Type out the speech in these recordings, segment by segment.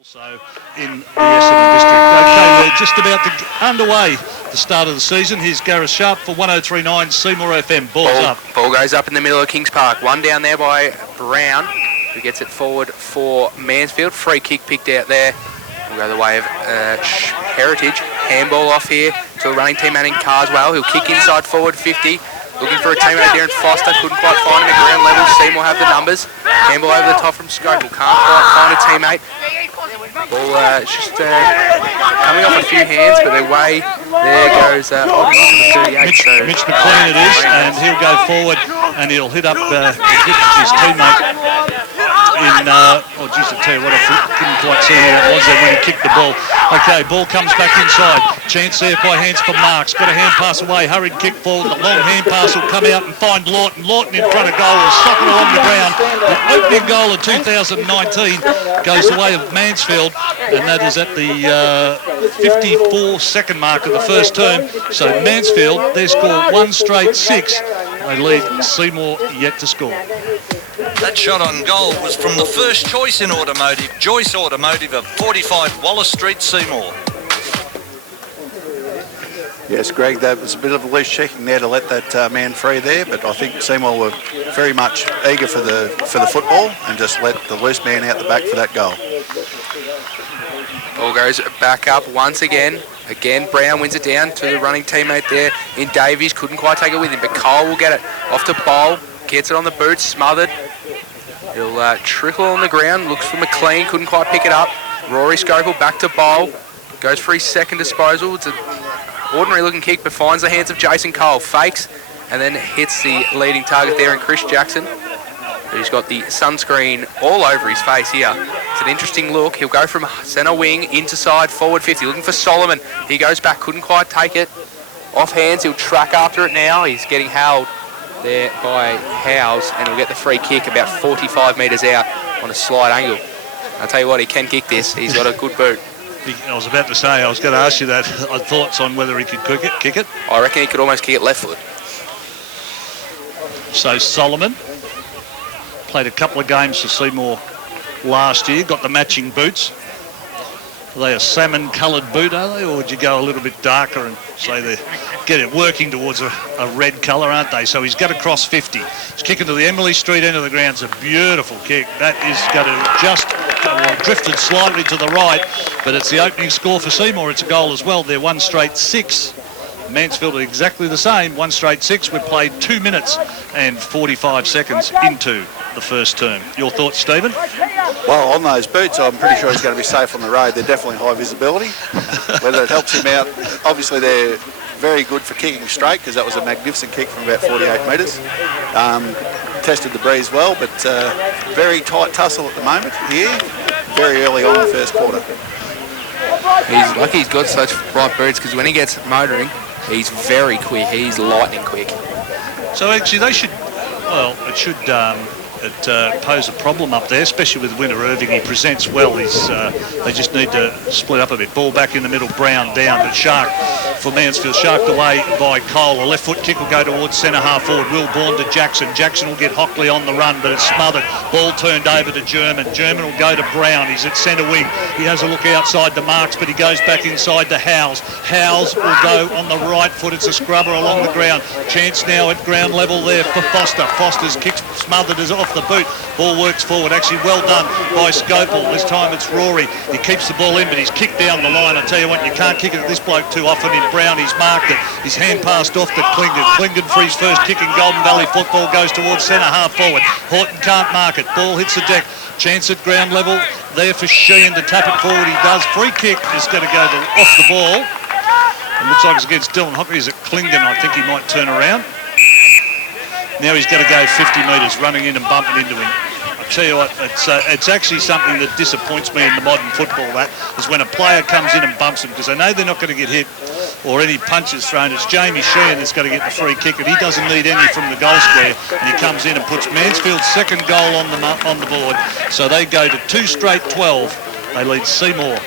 Also in the Essendon district. Okay, they're just about to underway the start of the season. Here's Gareth Sharp for 103.9 Seymour FM. Ball's up. Ball goes up in the middle of Kings Park. One down there by Brown, who gets it forward for Mansfield. Free kick picked out there. Will go the way of Heritage. Handball off here to a running teammate in Carswell. He'll kick inside forward 50. Looking for a teammate there in Foster. Couldn't quite find him at ground level. Seymour have the numbers. Handball over the top from Scopel. Can't quite find a teammate. Ball just coming off a few hands, but their way there goes the 38. Mitch McLean it is, and he'll go forward and he'll hit up his teammate in, oh geez, I tell you what, I couldn't quite see who that was there when he kicked the ball. Okay, ball comes back inside. Chance there by hands for Marks. Got a hand pass away, hurried kick forward. The long hand pass will come out and find Lawton. Lawton in front of goal will sock it along the ground. The opening goal of 2019 goes the way of Mansfield, and that is at the 54-second mark of the first term. So Mansfield, they scored one straight 6. They lead Seymour yet to score. That shot on goal was from the first choice in automotive, Joyce Automotive of 45 Wallace Street, Seymour. Yes, Greg, that was a bit of a loose checking there to let that man free there, but I think Seymour were very much eager for the football and just let the loose man out the back for that goal. Ball goes back up once again. Again, Brown wins it down to the running teammate there in Davies. Couldn't quite take it with him, but Cole will get it off to Bowl. Gets it on the boots, smothered. He'll trickle on the ground. Looks for McLean, couldn't quite pick it up. Rory Scopel back to Bowl. Goes for his second disposal. It's an ordinary looking kick, but finds the hands of Jason Cole. Fakes and then hits the leading target there in Chris Jackson. He's got the sunscreen all over his face here. It's an interesting look. He'll go from centre wing into side forward 50. Looking for Solomon. He goes back, couldn't quite take it. Off hands, he'll track after it now. He's getting held there by Howes, and he'll get the free kick about 45 metres out on a slight angle. I'll tell you what, he can kick this. He's got a good boot. I was about to say, I was going to ask you that. Thoughts on whether he could kick it? I reckon he could almost kick it left foot. So Solomon played a couple of games for Seymour last year, got the matching boots. Are they a salmon-coloured boot, are they? Or would you go a little bit darker and say they get it working towards a red colour, aren't they? So he's got to cross 50. He's kicking to the Emily Street end of the ground. It's a beautiful kick. That is going to just drifted slightly to the right, but it's the opening score for Seymour. It's a goal as well. They're one straight 6. Mansfield are exactly the same, one straight 6. We've played 2 minutes and 45 seconds into the first term. Your thoughts, Stephen? Well, on those boots, I'm pretty sure he's going to be safe on the road. They're definitely high visibility. Whether it helps him out, obviously they're very good for kicking straight, because that was a magnificent kick from about 48 metres. Tested the breeze well, but very tight tussle at the moment here, very early on in the first quarter. He's lucky he's got such bright boots, because when he gets motoring, he's very quick. He's lightning quick. So actually they should, well, it should pose a problem up there, especially with Winter Irving. He presents well. They just need to split up a bit. Ball back in the middle, Brown down, but Shark for Mansfield. Sharked away by Cole. A left foot kick will go towards centre half forward. Will Bourne to Jackson. Jackson will get Hockley on the run, but it's smothered. Ball turned over to German. German will go to Brown. He's at centre wing. He has a look outside to Marks, but he goes back inside to Howes. Howes will go on the right foot. It's a scrubber along the ground. Chance now at ground level there for Foster. Foster's kick smothered is off the boot. Ball works forward. Actually well done by Scopel. This time it's Rory. He keeps the ball in, but he's kicked down the line. I tell you what, you can't kick it at this bloke too often. In Brown, he's marked it. His hand passed off to Clingan. Clingan for his first kick in Golden Valley football goes towards centre half forward. Horton can't mark it. Ball hits the deck. Chance at ground level there for Sheehan to tap it forward. He does. Free kick is going to go off the ball. It looks like it's against Dylan Hockley. He's at Clingan. I think he might turn around. Now he's got to go 50 metres, running in and bumping into him. I tell you what, it's actually something that disappoints me in the modern football, that is when a player comes in and bumps him, because they know they're not going to get hit or any punches thrown. It's Jamie Sheehan that's got to get the free kick, and he doesn't need any from the goal square, and he comes in and puts Mansfield's second goal on the board. So they go to 2 straight 12. They lead Seymour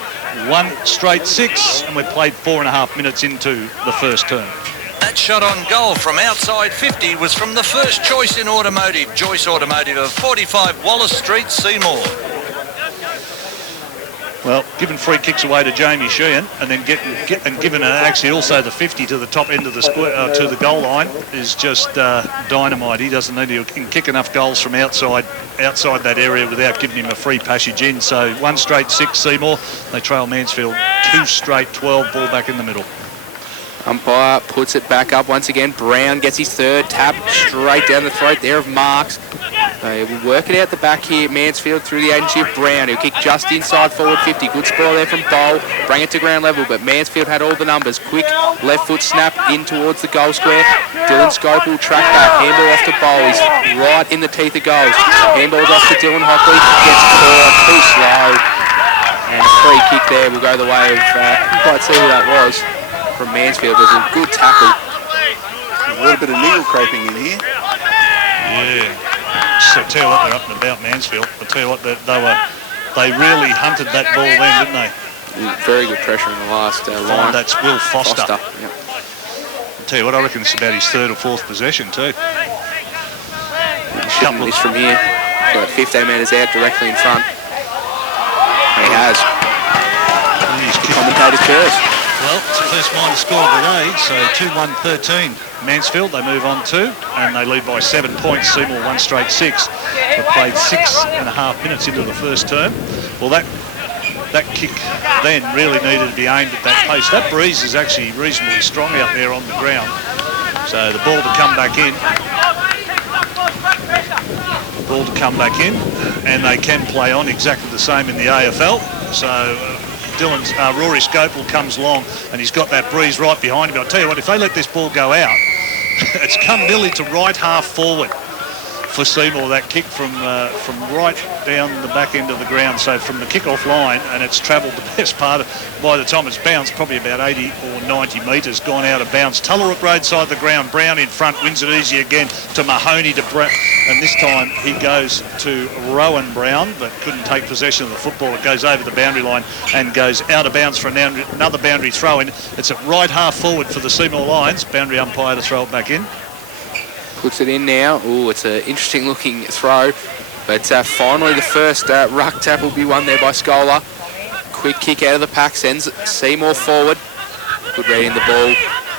1 straight 6, and we've played 4.5 minutes into the first term. That shot on goal from outside 50 was from the first choice in automotive, Joyce Automotive of 45 Wallace Street, Seymour. Well, giving free kicks away to Jamie Sheehan and then giving actually also the 50 to the top end of the square, to the goal line is just dynamite. He doesn't need to kick enough goals from outside that area without giving him a free passage in. So 1 straight 6 Seymour. They trail Mansfield 2 straight 12, ball back in the middle. Umpire puts it back up once again. Brown gets his third tap straight down the throat there of Marks. They will work it out the back here, Mansfield, through the agency of Brown. He'll kick just inside forward 50. Good spoil there from Bowl. Bring it to ground level, but Mansfield had all the numbers. Quick left foot snap in towards the goal square. Dylan Scope will track back. Handball off to Bowl. He's right in the teeth of goals. Handball's off to Dylan Hockley. Gets caught too slow. And a free kick there will go the way of, couldn't quite see who that was, from Mansfield. It was a good tackle. A little bit of needle craping in here. Yeah. So I tell you what, they're up and about Mansfield. I tell you what, they really hunted that ball then, didn't they? Very good pressure in the last line. That's Will Foster. Yep. I tell you what, I reckon it's about his 3rd or 4th possession too. Shouldn't miss from here. About 15 metres out, directly in front. And he has. Commentator's curse. Well, it's the first minor score of the day, so 2-1-13. Mansfield, they move on 2, and they lead by 7 points. Seymour 1 straight 6. They've played 6.5 minutes into the first term. Well, that kick then really needed to be aimed at that post. That breeze is actually reasonably strong out there on the ground. So the ball to come back in. And they can play on exactly the same in the AFL. So Rory Scopel comes along and he's got that breeze right behind him. I'll tell you what, if they let this ball go out, it's come nearly to right half forward for Seymour, that kick from right down the back end of the ground. So from the kick-off line, and it's travelled the best part of, by the time it's bounced, probably about 80 or 90 metres, gone out of bounds. Tullarook Road side of the ground, Brown in front, wins it easy again to Mahoney to Brown, and this time he goes to Rowan Brown, but couldn't take possession of the football. It goes over the boundary line and goes out of bounds for another boundary throw-in. It's at right half forward for the Seymour Lions. Boundary umpire to throw it back in. Puts it in now. Oh, it's an interesting looking throw. But finally the first ruck tap will be won there by Scholar. Quick kick out of the pack, sends Seymour forward. Good reading the ball.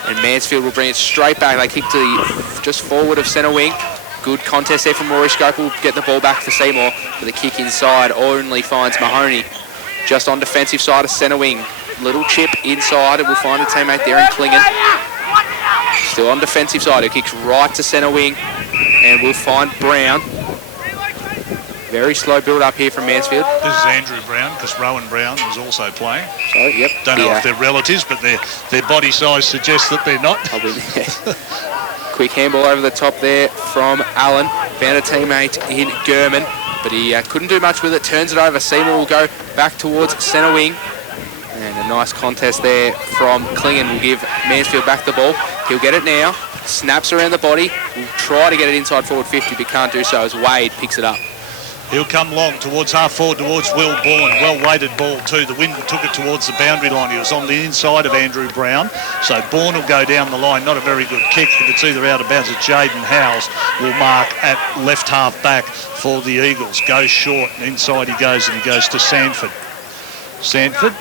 And Mansfield will bring it straight back. They kick to the just forward of centre wing. Good contest there from Rory Scope. Will get the ball back for Seymour. But the kick inside only finds Mahoney. Just on defensive side of centre wing. Little chip inside. It will find a teammate there in Klingon. Still on defensive side, he kicks right to centre wing and we'll find Brown. Very slow build up here from Mansfield. This is Andrew Brown, because Rowan Brown was also playing. So, yep. Don't know if they're relatives, but their body size suggests that they're not. Probably, yeah. Quick handball over the top there from Allen. Found a teammate in Gurman, but he couldn't do much with it. Turns it over. Seymour will go back towards centre wing. And a nice contest there from Klingon will give Mansfield back the ball. He'll get it now. Snaps around the body. Will try to get it inside forward 50, but can't do so as Wade picks it up. He'll come long towards half forward towards Will Bourne. Well-weighted ball too. The wind took it towards the boundary line. He was on the inside of Andrew Brown. So Bourne will go down the line. Not a very good kick, but it's either out of bounds. Jaden Howes will mark at left half back for the Eagles. Goes short and inside he goes, and he goes to Sanford. Sanford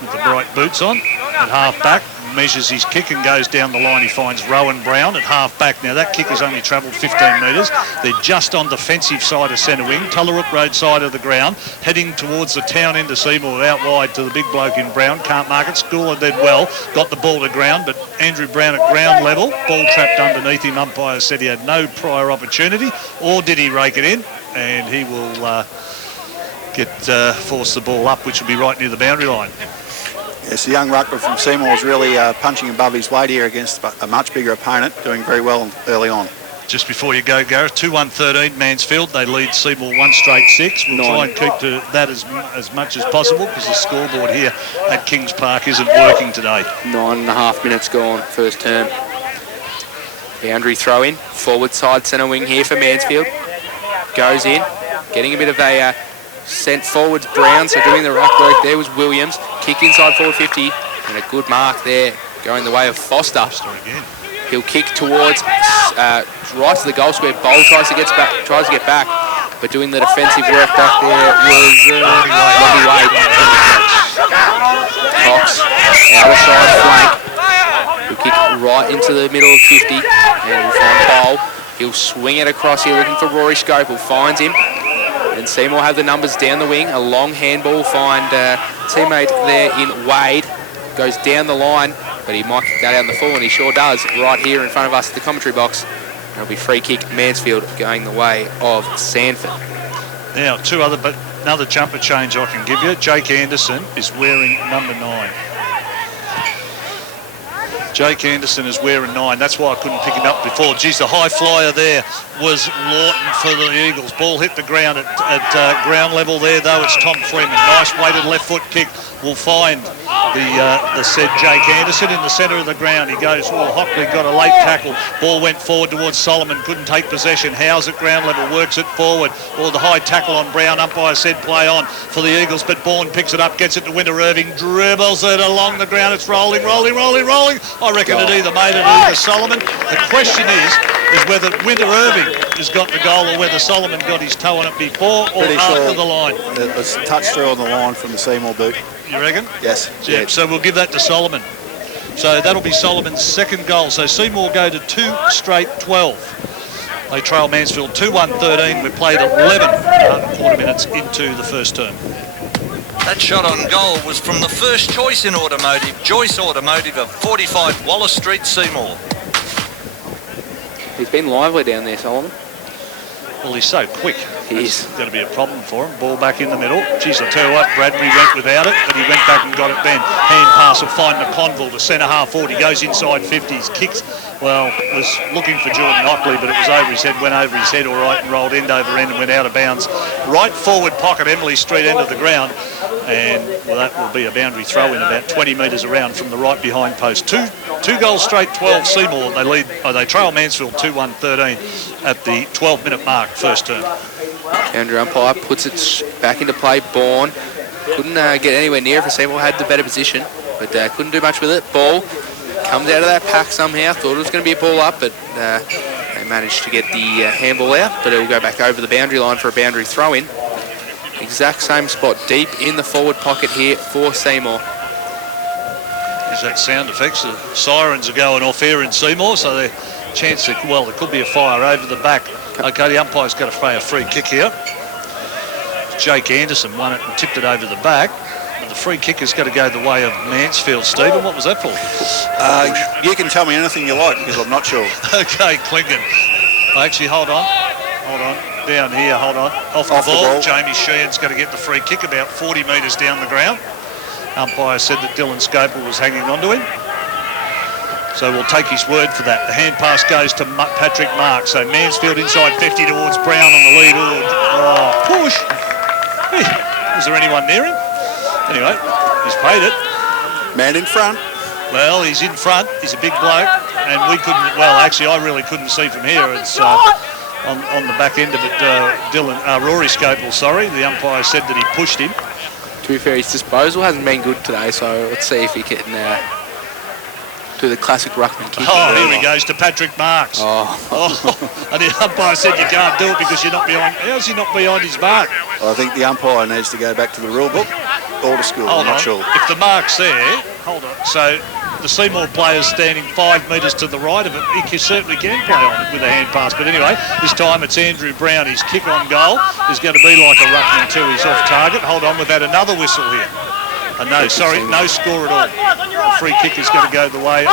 with the bright boots on at half back, measures his kick and goes down the line. He finds Rowan Brown at half back. Now that kick has only travelled 15 metres. They're just on defensive side of centre wing, Tullarook Road side of the ground, heading towards the town end of Seymour, out wide to the big bloke in Brown. Can't mark it. Schooler did well, got the ball to ground, but Andrew Brown at ground level, ball trapped underneath him. Umpire said he had no prior opportunity, or did he rake it in? And he will force the ball up, which will be right near the boundary line. Yes, the young ruckman from Seymour is really punching above his weight here against a much bigger opponent, doing very well early on. Just before you go, Gareth, 2-1-13 Mansfield. They lead Seymour 1 straight 6. We'll try and keep to that as much as possible, because the scoreboard here at Kings Park isn't working today. 9.5 minutes gone, first term. Boundary throw in, forward side centre wing here for Mansfield. Goes in, getting a bit of a sent forwards Brown, so doing the ruck work there was Williams. Kick inside forward 50, and a good mark there going the way of Foster. Again. He'll kick towards right to the goal square. Bowl tries to get back. but doing the defensive work back there was Robbie Wade. Cox, outer side flank. He'll kick right into the middle of 50, and we'll find Bowl. He'll swing it across here, looking for Rory Scopel. Finds him, and Seymour have the numbers down the wing. A long handball, find teammate there in Wade. Goes down the line, but he might kick that out in the full, and he sure does, right here in front of us at the commentary box. It'll be free kick, Mansfield going the way of Sanford. Now, another jumper change I can give you. Jake Anderson is wearing number 9. Jake Anderson is wearing 9. That's why I couldn't pick him up before. Geez, the high flyer there was Lawton for the Eagles. Ball hit the ground at ground level there, though. It's Tom Freeman. Nice weighted left foot kick. Will find the said Jake Anderson in the centre of the ground. He goes, Hockley got a late tackle. Ball went forward towards Solomon. Couldn't take possession. Howes at ground level. Works it forward. The high tackle on Brown. Umpire said play on for the Eagles, but Bourne picks it up, gets it to Winter Irving, dribbles it along the ground. It's rolling. I reckon it either made it or either Solomon. The question is whether Winter Irving has got the goal or whether Solomon got his toe on it before or after the line. It was touched through on the line from the Seymour boot. You reckon? Yes. Yeah, so we'll give that to Solomon. So that'll be Solomon's second goal. So Seymour go to 2 straight 12. They trail Mansfield 2-1-13. We played 11 quarter minutes into the first term. That shot on goal was from the first choice in automotive, Joyce Automotive of 45 Wallace Street, Seymour. He's been lively down there, Solomon. Well, he's so quick. He is. Going to be a problem for him. Ball back in the middle. Geez, I'll tell you what, Bradbury went without it, but he went back and got it then. Hand pass will find McConville to centre half forward. He goes inside 50s, kicks, was looking for Jordan Hockley, but it was over his head, went over his head all right and rolled end over end and went out of bounds. Right forward pocket, Emily Street, end of the ground. And that will be a boundary throw in about 20 metres around from the right behind post. Two goals straight, 12 Seymour. They trail Mansfield 2-1-13 at the 12-minute mark, first term. Counter umpire puts it back into play. Bourne couldn't get anywhere near it for Seymour. Had the better position, but couldn't do much with it. Ball comes out of that pack somehow. Thought it was going to be a ball up, but they managed to get the handball out. But it will go back over the boundary line for a boundary throw-in. Exact same spot, deep in the forward pocket here for Seymour. Is that sound effects? The sirens are going off here in Seymour, so there could be a fire over the back. Okay, the umpire's got to throw a free kick here. Jake Anderson won it and tipped it over the back. But the free kick has got to go the way of Mansfield. Stephen, what was that for? You can tell me anything you like because I'm not sure. Okay, Clingan. Actually, hold on. Down here, hold on. Off the ball. Jamie Sheehan's got to get the free kick about 40 metres down the ground. Umpire said that Dylan Scopel was hanging on to him. So we'll take his word for that. The hand pass goes to Patrick Mark. So Mansfield inside 50 towards Brown on the lead. Push. Was there anyone near him? Anyway, he's paid it. Man in front. Well, he's in front. He's a big bloke. And we couldn't, actually, I really couldn't see from here. It's on the back end of it, Rory Scopel, the umpire said that he pushed him. To be fair, his disposal hasn't been good today, so let's see if he can do the classic ruckman kick. Here he goes to Patrick Marks. And the umpire said you can't do it because you're not behind. How's he not behind his mark? Well, I think the umpire needs to go back to the rule book or to school. I'm not sure. If the mark's there, hold on. So the Seymour player's standing 5 metres to the right of it. He certainly can play on it with a hand pass. But anyway, this time it's Andrew Brown. His kick on goal is going to be like a ruckman too. He's off target. Hold on, we've had another whistle here. No score at all. Free kick is going to go the way of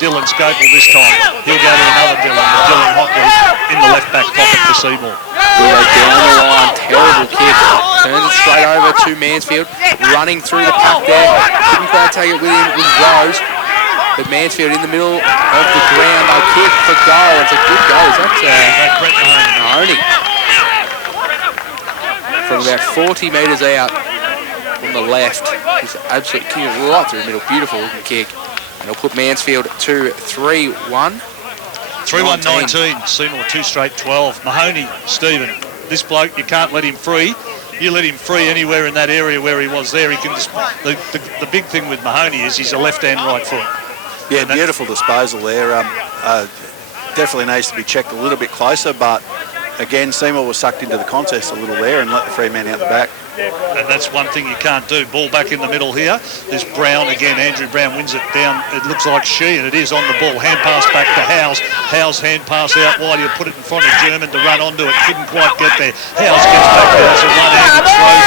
Dylan Scopel this time. He'll go to another Dylan Hockley in the left back pocket for Seymour. Down the line, terrible kick. Turns it straight over to Mansfield. Running through the pack there. Couldn't quite take it with him with Rose. But Mansfield in the middle of the ground. They'll kick for goal. It's a good goal. That's Brett Mahoney. From about 40 metres out on the left. He's absolutely kicking it right through the middle. Beautiful looking kick. And it'll put Mansfield to 3-1. 3-1-19. Seymour 2 straight 12. Mahoney, Stephen, this bloke, you can't let him free. You let him free anywhere in that area where he was there. He can just, the big thing with Mahoney is he's a left and right foot. Yeah, beautiful disposal there. Definitely needs to be checked a little bit closer, but again, Seymour was sucked into the contest a little there and let the free man out the back. And that's one thing you can't do. Ball back in the middle here. There's Brown again. Andrew Brown wins it down. It looks like Sheehan. It is on the ball. Hand pass back to Howes. Howes hand pass out wide. He'll put it in front of German to run onto it. Couldn't quite get there. Howes gets back there. It's a one-handed throw.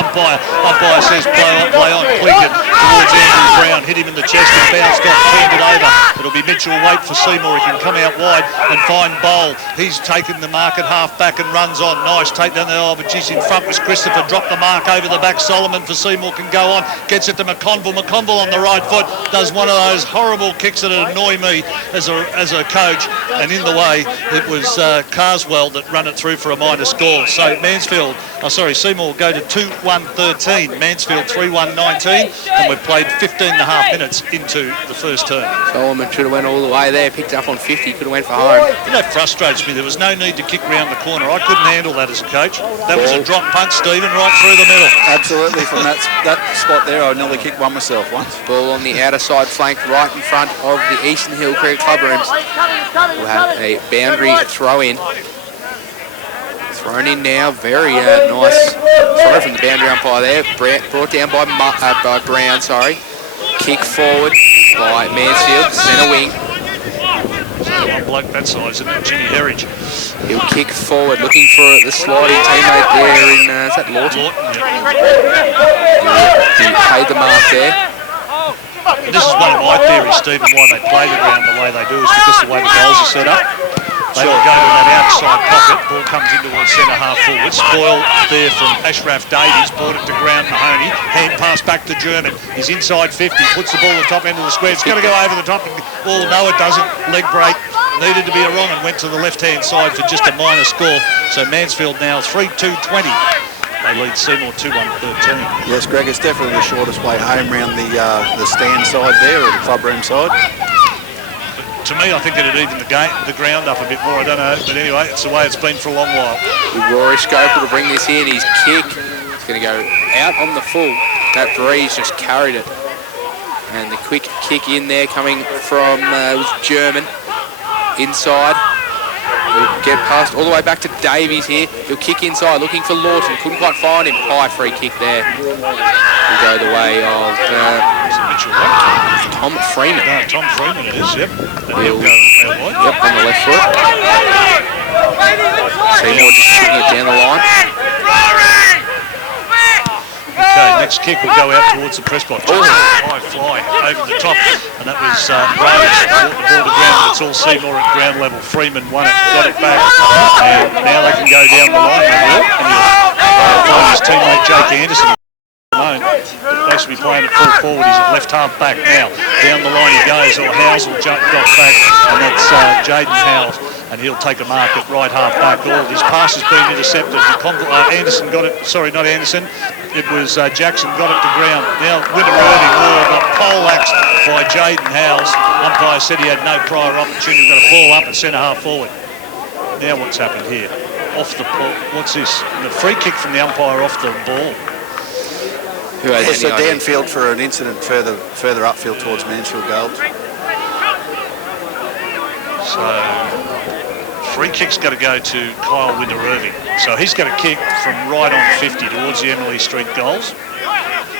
Umpire says play on. Clingan towards Andrew Brown. Hit him in the chest and bounced off. Turned it over. It'll be Mitchell Waite for Seymour. He can come out wide and find Bowl. He's taken the mark at half back and runs on. Nice take down there. Oh, but geez, in front was Christopher. Dropped the mark over the back. Solomon for Seymour can go on. Gets it to McConville. McConville on the right foot does one of those horrible kicks that annoy me as a coach. And in the way, it was Carswell that run it through for a minor score. So Seymour will go to 2-1-13. Mansfield 3-1-19. And we've played 15 and a half minutes into the first term. Solomon should have went all the way there. Picked up on 50. Could have went for home. You know, frustrates me. There was no need to kick round the corner. I couldn't handle that as a coach. That was a drop punch, Stephen, right through the middle. Absolutely. From that spot there, I nearly kicked one myself once. Ball on the outer side flank, right in front of the Eastern Hill Cricket Club rooms. We'll have a boundary throw in. Thrown in now. Very nice throw from the boundary umpire there. Brought down by Brown. Kick forward by Mansfield, centre wing. One bloke that size, isn't it? Jimmy Herridge. He'll kick forward, looking for the sliding teammate there in, is that Lawton? He paid the mark there. And this is one of my theories, Stephen, why they play the ground the way they do is because the way the goals are set up. They will go to that outside pocket, ball comes into towards centre half forward. Spoil there from Ashraf Davies, brought it to ground Mahoney. Hand pass back to German. He's inside 50, puts the ball at the top end of the square. It's going to go over the top. No, it doesn't. Leg break. Needed to be a wrong and went to the left-hand side for just a minor score. So Mansfield now 3-2-20. They lead Seymour 2-1-13. Yes, Greg, it's definitely the shortest way home round the stand side there, or the club room side. To me, I think it'd even the ground up a bit more. I don't know, but anyway, it's the way it's been for a long while. Rory Scopel to bring this in. His kick is going to go out on the full. That breeze just carried it. And the quick kick in there coming from German. Inside. He'll get past all the way back to Davies here. He'll kick inside, looking for Lawton. Couldn't quite find him. High free kick there. He'll go the way of Tom Freeman. No, Tom Freeman it is, yep. He'll go yep, on the left foot. Seymour just shooting it down the line. Okay, next kick will go out towards the press box. High fly over the top, and that was Rose brought the ball to ground. It's all Seymour at ground level. Freeman won it, got it back, and now they can go down the line. And he'll find his teammate Jake Anderson. They should be playing at full forward. He's at left half back now. Down the line he goes, or Howes will got back, and that's Jaden Howes. And he'll take a mark at right half back. All of his passes been intercepted. Anderson got it, sorry, not Anderson. It was Jackson got it to ground. Now Winter Irving got poleaxed by Jaden Howes. Umpire said he had no prior opportunity. Got a ball up at centre half forward. Now what's happened here? Off the ball. What's this? The free kick from the umpire off the ball. Yes, so downfield for an incident further upfield towards Mansfield goals. So free kick's got to go to Kyle Winter Irving. So he's got to kick from right on 50 towards the Emily Street goals.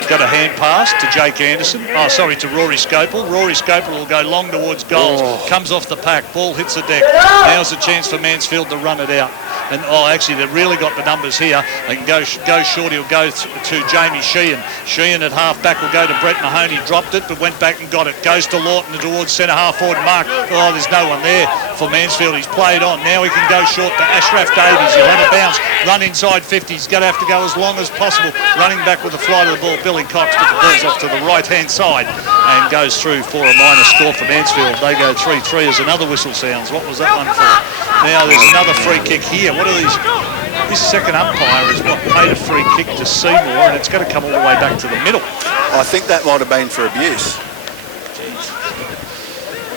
Got a hand pass to Jake Anderson. Oh, sorry, to Rory Scopel. Rory Scopel will go long towards goals. Comes off the pack. Ball hits the deck. Now's a chance for Mansfield to run it out. And actually, they've really got the numbers here. They can go short. He'll go to Jamie Sheehan. Sheehan at half back will go to Brett Mahoney. Dropped it, but went back and got it. Goes to Lawton towards centre half forward. Mark. Oh, there's no one there for Mansfield. He's played on. Now he can go short to Ashraf Davies. He'll have a bounce. Run inside 50. He's going to have to go as long as possible. Running back with the flight of the ball. Billy Cox, but the ball's off to the right-hand side and goes through for a minor score for Mansfield. They go 3-3 as another whistle sounds. What was that one for? Now there's another free kick here. What are these? This second umpire has paid a free kick to Seymour, and it's going to come all the way back to the middle. I think that might have been for abuse.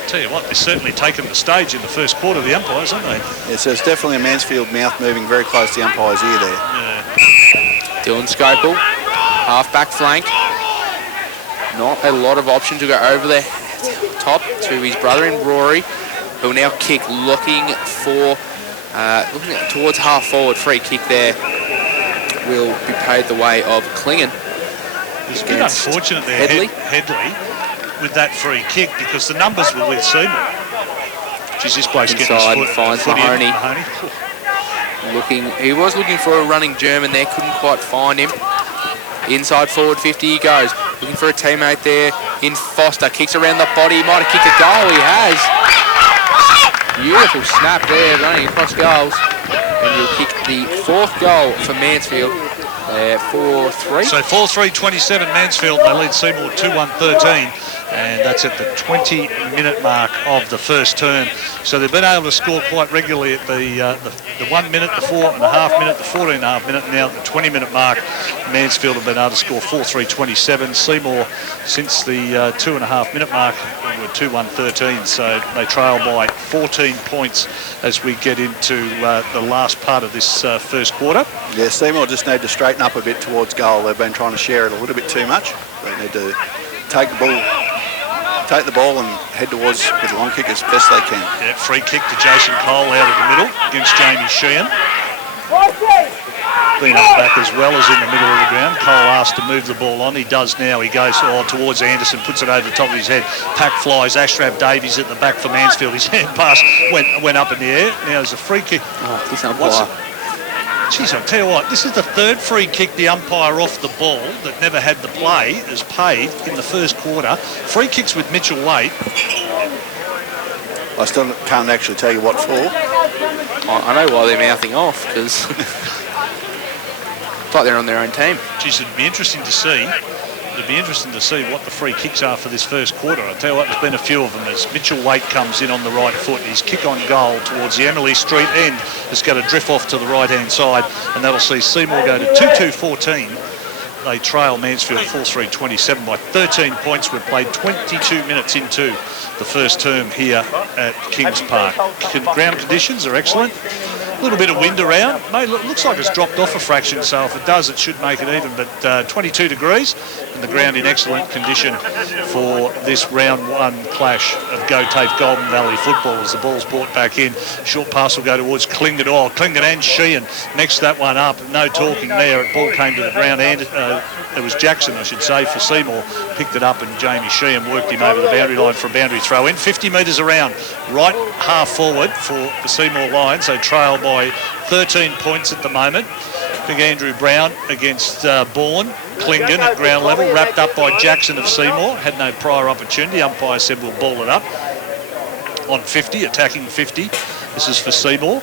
Tell you what, they're certainly taken the stage in the first quarter, the umpires, aren't they? Yeah, so it's definitely a Mansfield mouth moving very close to the umpire's ear there. Yeah. Dylan Scopel, half-back flank. Not a lot of option to go over the top to his brother in Rory, who will now kick, looking for Looking towards half forward, free kick there will be paid the way of Klingon. It's a bit unfortunate there, Headley, with that free kick, because the numbers were with Seymour. Geez, this bloke's getting his foot, finds Mahoney. He was looking for a running German there, couldn't quite find him. Inside forward 50 he goes, looking for a teammate there in Foster, kicks around the body, he might have kicked a goal, he has. Beautiful snap there, running across goals. And he'll kick the 4th goal for Mansfield. 4-3. So 4-3-27 Mansfield, they lead Seymour 2-1-13. And that's at the 20-minute mark of the first term. So they've been able to score quite regularly at the 1 minute, the 4.5 minute, the 14.5 minute, and now at the 20-minute mark, Mansfield have been able to score 4-3-27. Seymour, since the 2.5 minute mark, were 2-1-13. So they trail by 14 points as we get into the last part of this first quarter. Yeah, Seymour just need to straighten up a bit towards goal. They've been trying to share it a little bit too much. They need to take the ball and head towards with the long kick as best they can. Yeah, free kick to Jason Cole out of the middle against Jamie Sheehan. Been up back as well as in the middle of the ground. Cole asked to move the ball on. He does now. He goes towards Anderson, puts it over the top of his head. Pack flies. Ashraf Davies at the back for Mansfield. His hand pass went up in the air. Now there's a free kick. Oh, this umpire. Jeez, I'll tell you what, this is the 3rd free kick the umpire off the ball that never had the play has paid in the first quarter. Free kicks with Mitchell Waite. I still can't actually tell you what for. I know why they're mouthing off, because it's like they're on their own team. Geez, it'd be interesting to see. It'd be interesting to see what the free kicks are for this first quarter. I'll tell you what, there's been a few of them as Mitchell Waite comes in on the right foot. His kick on goal towards the Emily Street end is going to drift off to the right-hand side, and that'll see Seymour go to 2-2-14. They trail Mansfield 4-3-27 by 13 points. We've played 22 minutes into the first term here at Kings Park. Ground conditions are excellent. A little bit of wind around. Looks like it's dropped off a fraction, so if it does, it should make it even. But 22 degrees and the ground in excellent condition for this round 1 clash of Go Tafe Golden Valley football as the ball's brought back in. Short pass will go towards Klingon. Oh, Klingon and Sheehan mixed that one up. No talking there. Ball came to the ground, and it was Jackson, I should say, for Seymour. Picked it up, and Jamie Sheehan worked him over the boundary line for a boundary throw in. 50 metres around, right half forward for the Seymour Lions. They trail by 13 points at the moment. Big Andrew Brown against Bourne. Klingon at ground level, wrapped up by Jackson of Seymour. Had no prior opportunity. Umpire said we'll ball it up. On 50, attacking 50. This is for Seymour.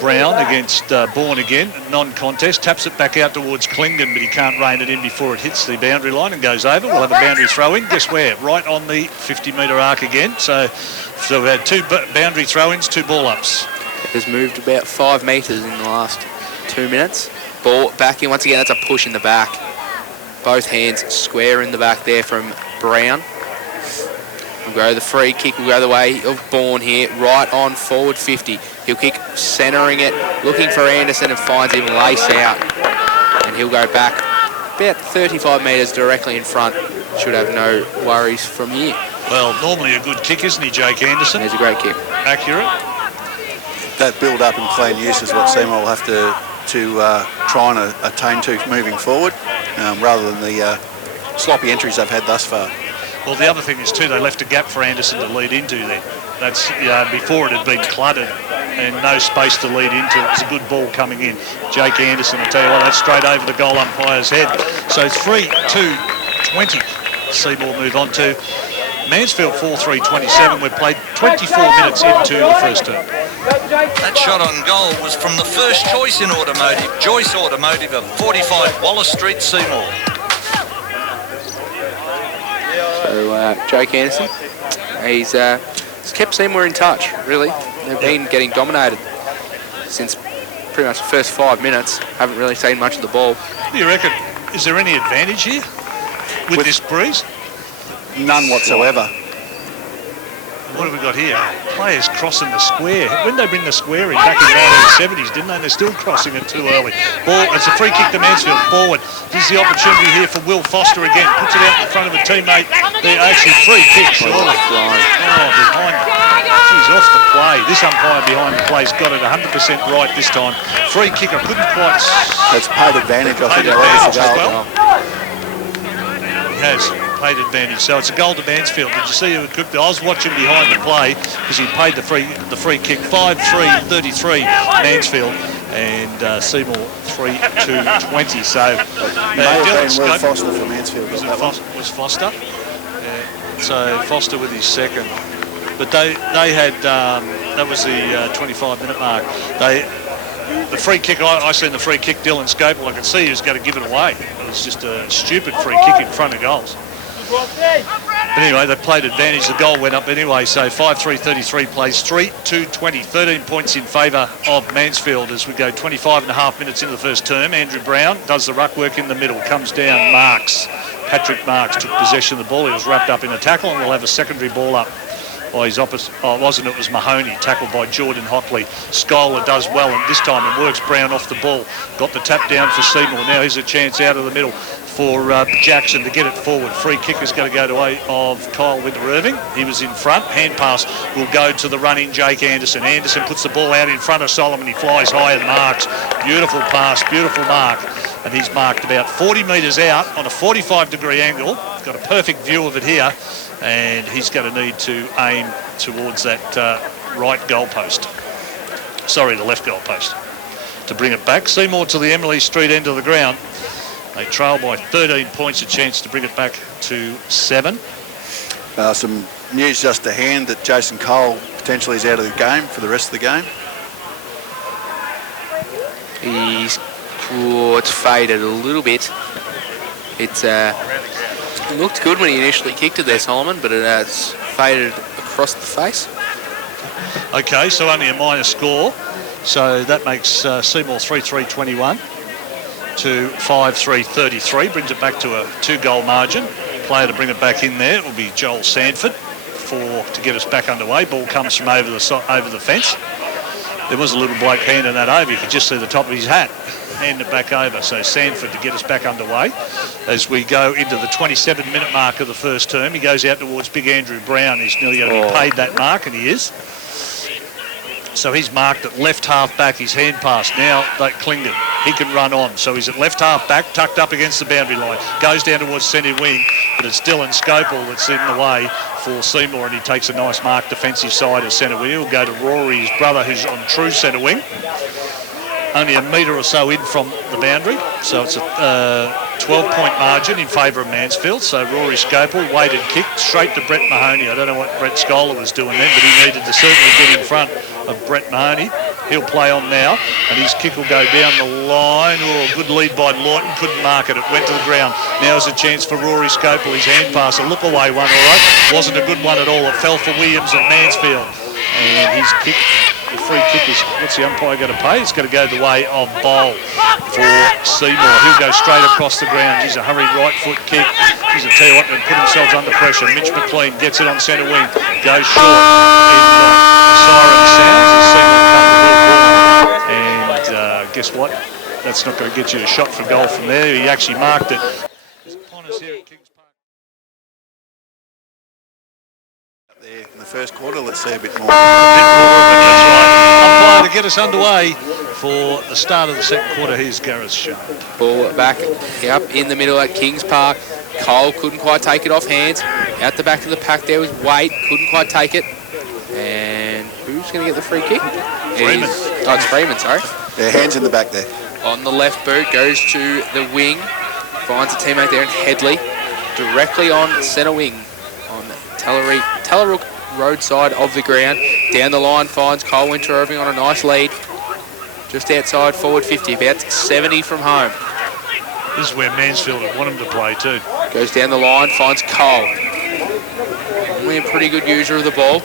Brown against Bourne again, non-contest, taps it back out towards Klingon, but he can't rein it in before it hits the boundary line and goes over. We'll have a boundary throw in. Guess where? Right on the 50-metre arc again. So we've had 2 boundary throw-ins, 2 ball-ups. Has moved about 5 metres in the last 2 minutes. Ball back in once again. That's a push in the back. Both hands square in the back there from Brown. We'll go the free kick. Will go the way of Bourne here. Right on forward 50. He'll kick centering it, looking for Anderson, and finds him lace out. And he'll go back about 35 metres directly in front. Should have no worries from here. Well, normally a good kick, isn't he, Jake Anderson? There's a great kick. Accurate. That build-up and clean use is what Seymour will have to try and attain to moving forward, rather than the sloppy entries they've had thus far. Well, the other thing is, too, they left a gap for Anderson to lead into then. That's before it had been cluttered and no space to lead into. It was a good ball coming in. Jake Anderson, I tell you what, that's straight over the goal umpire's head. So 3-2-20. Seymour move on to Mansfield 4-3-27. We've played 24 minutes into the first term. That shot on goal was from the first choice in automotive, Joyce Automotive of 45 Wallace Street, Seymour. So Jake Anderson, he's kept Seymour in touch, really. They've been getting dominated since pretty much the first 5 minutes. Haven't really seen much of the ball. What do you reckon? Is there any advantage here with this breeze? None whatsoever. what have we got here? Players crossing the square. When they bring the square in back in the 1970s, didn't they? And they're still crossing it too early. Ball, it's a free kick to Mansfield. Forward. Here's the opportunity here for Will Foster again. Puts it out in front of a teammate. They're actually free kick, surely. Oh, behind. She's off the play. This umpire behind the play's got it 100% right this time. Free kick. I couldn't quite. It's paid advantage. I think advantage as well. He has paid advantage. So it's a goal to Mansfield. Did you see who cooked it? I was watching behind the play because he paid the free kick. 5-3-33 Mansfield, and Seymour 3-2-20. So Dylan Will Foster for Mansfield. Was Foster? Yeah. So Foster with his second. But they had, that was the 25-minute mark. The free kick, I seen the free kick, Dylan Scopel, I could see he was going to give it away. It was just a stupid free kick in front of goals. But anyway, they played advantage. The goal went up anyway, so 5-3-33 plays 3-2-20. 13 points in favour of Mansfield as we go 25.5 minutes into the first term. Andrew Brown does the ruck work in the middle, comes down, Marks. Patrick Marks took possession of the ball. He was wrapped up in a tackle, and we'll have a secondary ball up. By his opposite, oh, it wasn't, it was Mahoney, tackled by Jordan Hockley. Scholar does well, and this time it works Brown off the ball. Got the tap down for Seymour. Now here's a chance out of the middle for Jackson to get it forward. Free kick is going to go to way of Kyle Winter-Irving. He was in front. Hand pass will go to the running Jake Anderson. Anderson puts the ball out in front of Solomon. He flies high and marks. Beautiful pass, beautiful mark. And he's marked about 40 metres out on a 45-degree angle. Got a perfect view of it here. And he's going to need to aim towards that right goalpost. Sorry, the left goalpost. To bring it back. Seymour to the Emily Street end of the ground. They trail by 13 points, a chance to bring it back to 7. Some news just to hand that Jason Cole potentially is out of the game for the rest of the game. It's faded a little bit. It looked good when he initially kicked it there, Solomon, but it's faded across the face. Okay, so only a minor score. So that makes Seymour 3-3-21 to 5-3-33. Brings it back to a 2-goal margin. Player to bring it back in there will be Joel Sanford to get us back underway. Ball comes from over the fence. There was a little bloke handing that over. You could just see the top of his hat. Hand it back over. So Sanford to get us back underway as we go into the 27-minute mark of the first term. He goes out towards big Andrew Brown. He's nearly going to be paid that mark, and he is. So he's marked at left half back. His hand pass. Now that Clington, he can run on. So he's at left half back, tucked up against the boundary line. Goes down towards centre wing, but it's Dylan Scopel that's in the way for Seymour, and he takes a nice mark defensive side of centre wing. He'll go to Rory, his brother, who's on true centre wing. Only a metre or so in from the boundary, so it's a 12-point margin in favour of Mansfield. So Rory Scopel, weighted kick straight to Brett Mahoney. I don't know what Brett Scholar was doing then, but he needed to certainly get in front of Brett Mahoney. He'll play on now, and his kick will go down the line. Oh, good lead by Lawton, couldn't mark it. It went to the ground. Now is a chance for Rory Scopel. His hand pass, a look away one, all right. Wasn't a good one at all. It fell for Williams at Mansfield, and his kick. The free kick is, what's the umpire going to pay? It's going to go the way of Bowl for Seymour. He'll go straight across the ground. He's a hurried right foot kick. He's a tell you what, and put themselves under pressure. Mitch McLean gets it on centre wing. Goes short. Siren sounds as Seymour comes to the ball. And guess what? That's not going to get you a shot for goal from there. He actually marked it. There in the first quarter, let's see a bit more. That's right. Umpire to get us underway for the start of the second quarter. Here's Gareth Sharp. Ball back up in the middle at Kings Park. Cole couldn't quite take it off hands. Out the back of the pack there was Wade, couldn't quite take it. And who's going to get the free kick? Freeman. It's Freeman, sorry. Yeah, hands in the back there. On the left boot, goes to the wing. Finds a teammate there in Headley. Directly on centre wing. On Telerook roadside of the ground. Down the line finds Kyle Winter-Irving on a nice lead. Just outside forward 50, about 70 from home. This is where Mansfield would want him to play too. Goes down the line, finds Cole. Only a pretty good user of the ball.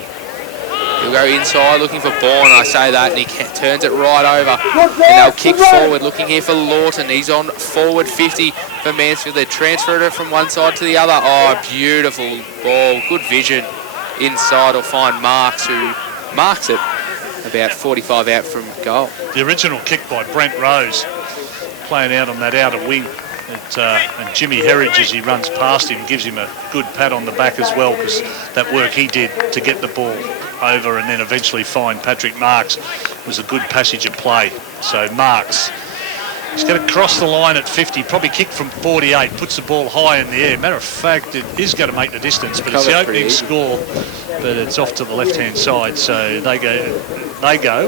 He'll go inside looking for Bourne, I say that, and he turns it right over. And they'll kick forward, looking here for Lawton. He's on forward 50 for Mansfield. They transferred it from one side to the other. Oh, beautiful ball, good vision. inside or find Marks, who marks it about 45 out from goal. The original kick by Brent Rose, playing out on that outer wing. And Jimmy Herridge, as he runs past him, gives him a good pat on the back as well, because that work he did to get the ball over and then eventually find Patrick Marks was a good passage of play. So Marks, he's going to cross the line at 50, probably kick from 48, puts the ball high in the air. Matter of fact, it is going to make the distance, but it's the opening score, but it's off to the left-hand side. So they go,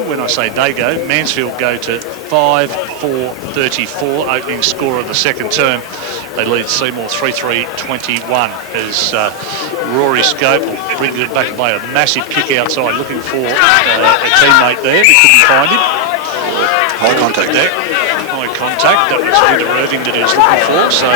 when I say they go, Mansfield go to 5-4-34, opening score of the second term. They lead Seymour 3-3-21 as Rory Scope will bring it back and play a massive kick outside, looking for a teammate there, but couldn't find him. High contact there. Contact. That was Victor Irving that he was looking for. So,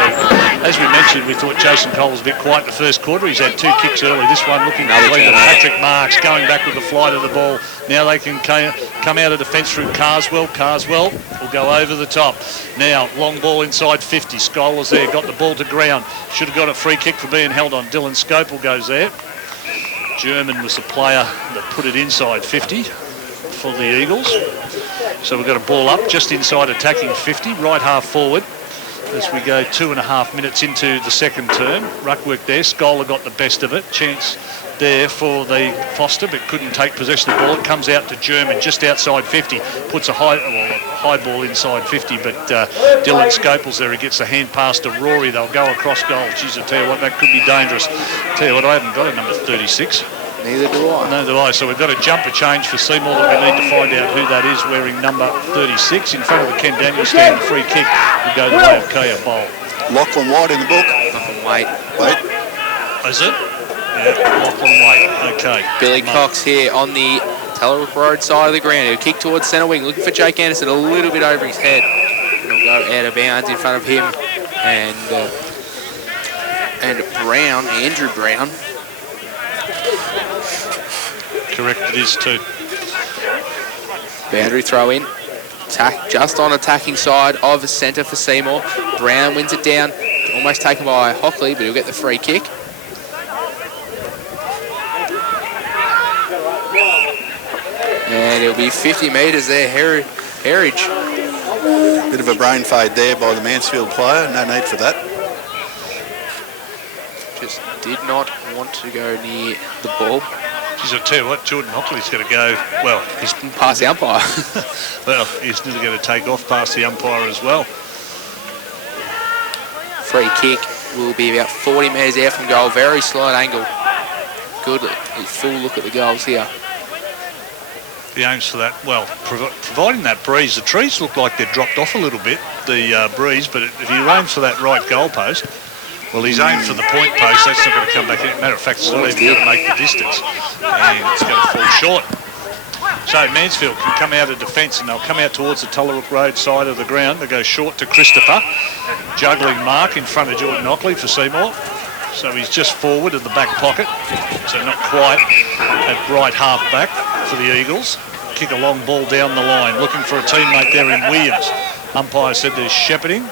as we mentioned, we thought Jason Cole was a bit quiet in the first quarter. He's had 2 kicks early. This one looking to lead Patrick Marks, going back with the flight of the ball. Now they can come out of defence through Carswell. Carswell will go over the top. Now, long ball inside 50. Scholar's there, got the ball to ground. Should have got a free kick for being held on. Dylan Scopel goes there. German was the player that put it inside 50 for the Eagles. So we've got a ball up just inside attacking 50, right half forward, as we go 2.5 minutes into the second term. Ruckwork there, Scholar got the best of it. Chance there for the Foster, but couldn't take possession of the ball. It comes out to German just outside 50, puts a high ball inside 50, but Dylan Scopel's there. He gets the hand pass to Rory. They'll go across goal. Geez, I tell you what, that could be dangerous. Tell you what, I haven't got a number 36. Neither do I. Neither do I. So we've got a jumper change for Seymour that we need to find out who that is, wearing number 36 in front of the Ken Daniels stand. Free kick will go the way of Kaya Bowl. Lachlan White in the book. Wait. Is it? Yeah, Lachlan White. Okay. Billy Cox here on the Telerook Road side of the ground. He'll kick towards centre wing, looking for Jake Anderson, a little bit over his head. And he'll go out of bounds in front of him. And Brown, Andrew Brown. Correct, it is too. Boundary throw in. Just on attacking side of the centre for Seymour. Brown wins it down. Almost taken by Hockley, but he'll get the free kick. And it'll be 50 metres there, Herridge. Bit of a brain fade there by the Mansfield player. No need for that. Just did not want to go near the ball. Geez, I'll tell you what, Jordan Hockley's going to go, well, he's past the umpire. Well, he's nearly going to take off past the umpire as well. Free kick will be about 40 metres out from goal. Very slight angle. Good full look at the goals here. He aims for that, well, providing that breeze. The trees look like they've dropped off a little bit, the breeze, but if he aims for that right goal post, well, he's aimed for the point post. That's not going to come back in. Matter of fact, it's not even going to make the distance. And it's going to fall short. So Mansfield can come out of defence, and they'll come out towards the Tullarook Road side of the ground. They go short to Christopher. Juggling mark in front of Jordan Hockley for Seymour. So he's just forward in the back pocket. So not quite at right half back for the Eagles. Kick a long ball down the line. Looking for a teammate there in Williams. Umpire said there's shepherding.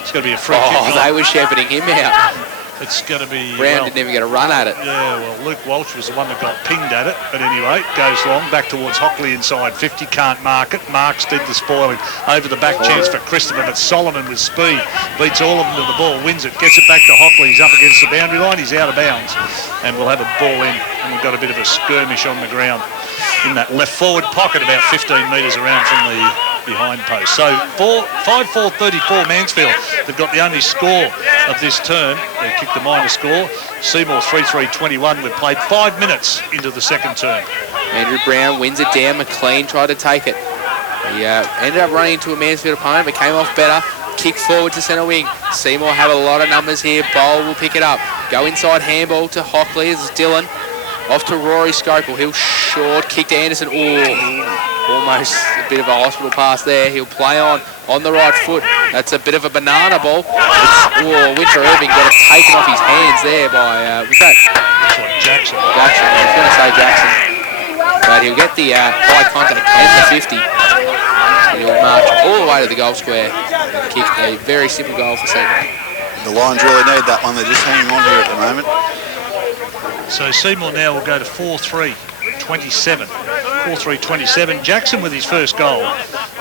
It's going to be a free kick. Oh, they were shepherding him out. It's going to be... Brown didn't even get a run at it. Yeah, well, Luke Walsh was the one that got pinged at it. But anyway, goes long, back towards Hockley inside 50, can't mark it. Marks did the spoiling. Over the back chance for Christopher, but Solomon with speed beats all of them to the ball, wins it, gets it back to Hockley. He's up against the boundary line, he's out of bounds. And we'll have a ball in, and we've got a bit of a skirmish on the ground in that left forward pocket, about 15 metres around from the behind post. So 5-4-34 Mansfield. They've got the only score of this term. They kicked the minor score. Seymour 3-3-21. We've played 5 minutes into the second term. Andrew Brown wins it down. McLean tried to take it. He ended up running into a Mansfield opponent, but came off better. Kick forward to centre wing. Seymour have a lot of numbers here. Bowl will pick it up. Go inside, handball to Hockley. This is Dylan. Off to Rory Scopel. He'll short kick to Anderson. Oh, almost a bit of a hospital pass there. He'll play on the right foot. That's a bit of a banana ball. Winter Irving got it taken off his hands there by, was that? Jackson. Jackson, I was going to say Jackson. But he'll get the high contact and the 50. So he'll march all the way to the goal square and kick a very simple goal for Seymour. The Lions really need that one. They're just hanging on here at the moment. So Seymour now will go to 4-3-27. 4-3-27. Jackson with his first goal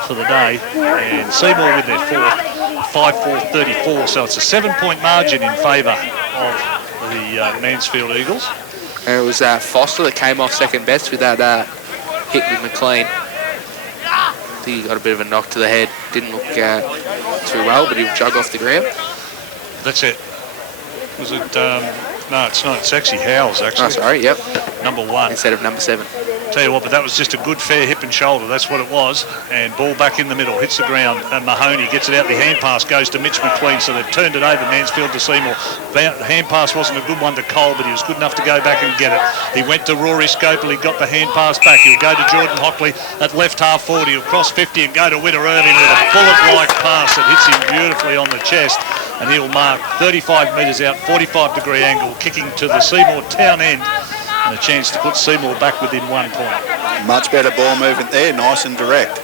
for the day, and Seymour with their fourth, 5-4-34. So it's a 7-point margin in favour of the Mansfield Eagles. And it was Foster that came off second best with that hit with McLean. I think he got a bit of a knock to the head. Didn't look too well, but he'll jug off the ground. That's it. Was it? No, it's not. It's actually Howes, actually. Oh, sorry, yep. Number 1. Instead of number 7. Tell you what, but that was just a good fair hip and shoulder. That's what it was. And ball back in the middle, hits the ground. And Mahoney gets it out. The hand pass goes to Mitch McLean. So they've turned it over, Mansfield to Seymour. The hand pass wasn't a good one to Cole, but he was good enough to go back and get it. He went to Rory Scopel. He got the hand pass back. He'll go to Jordan Hockley at left half 40. He'll cross 50 and go to Winter Irving with a bullet-like pass that hits him beautifully on the chest. And he'll mark 35 metres out, 45-degree angle, kicking to the Seymour town end. And a chance to put Seymour back within 1 point. Much better ball movement there, nice and direct.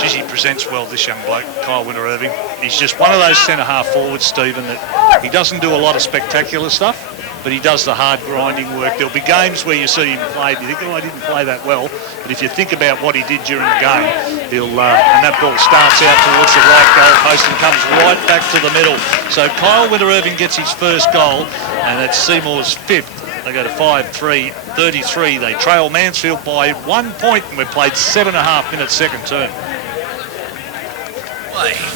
Geez, he presents well, this young bloke, Kyle Winter Irving. He's just one of those centre-half forwards, Stephen, that he doesn't do a lot of spectacular stuff, but he does the hard grinding work. There'll be games where you see him play and you think, oh, I didn't play that well. But if you think about what he did during the game, he'll and that ball starts out towards the right goal post and comes right back to the middle. So Kyle Winter Irving gets his first goal, and that's Seymour's 5th. They go to 5-3-33. They trail Mansfield by 1 point, and we've played 7.5 minutes second term.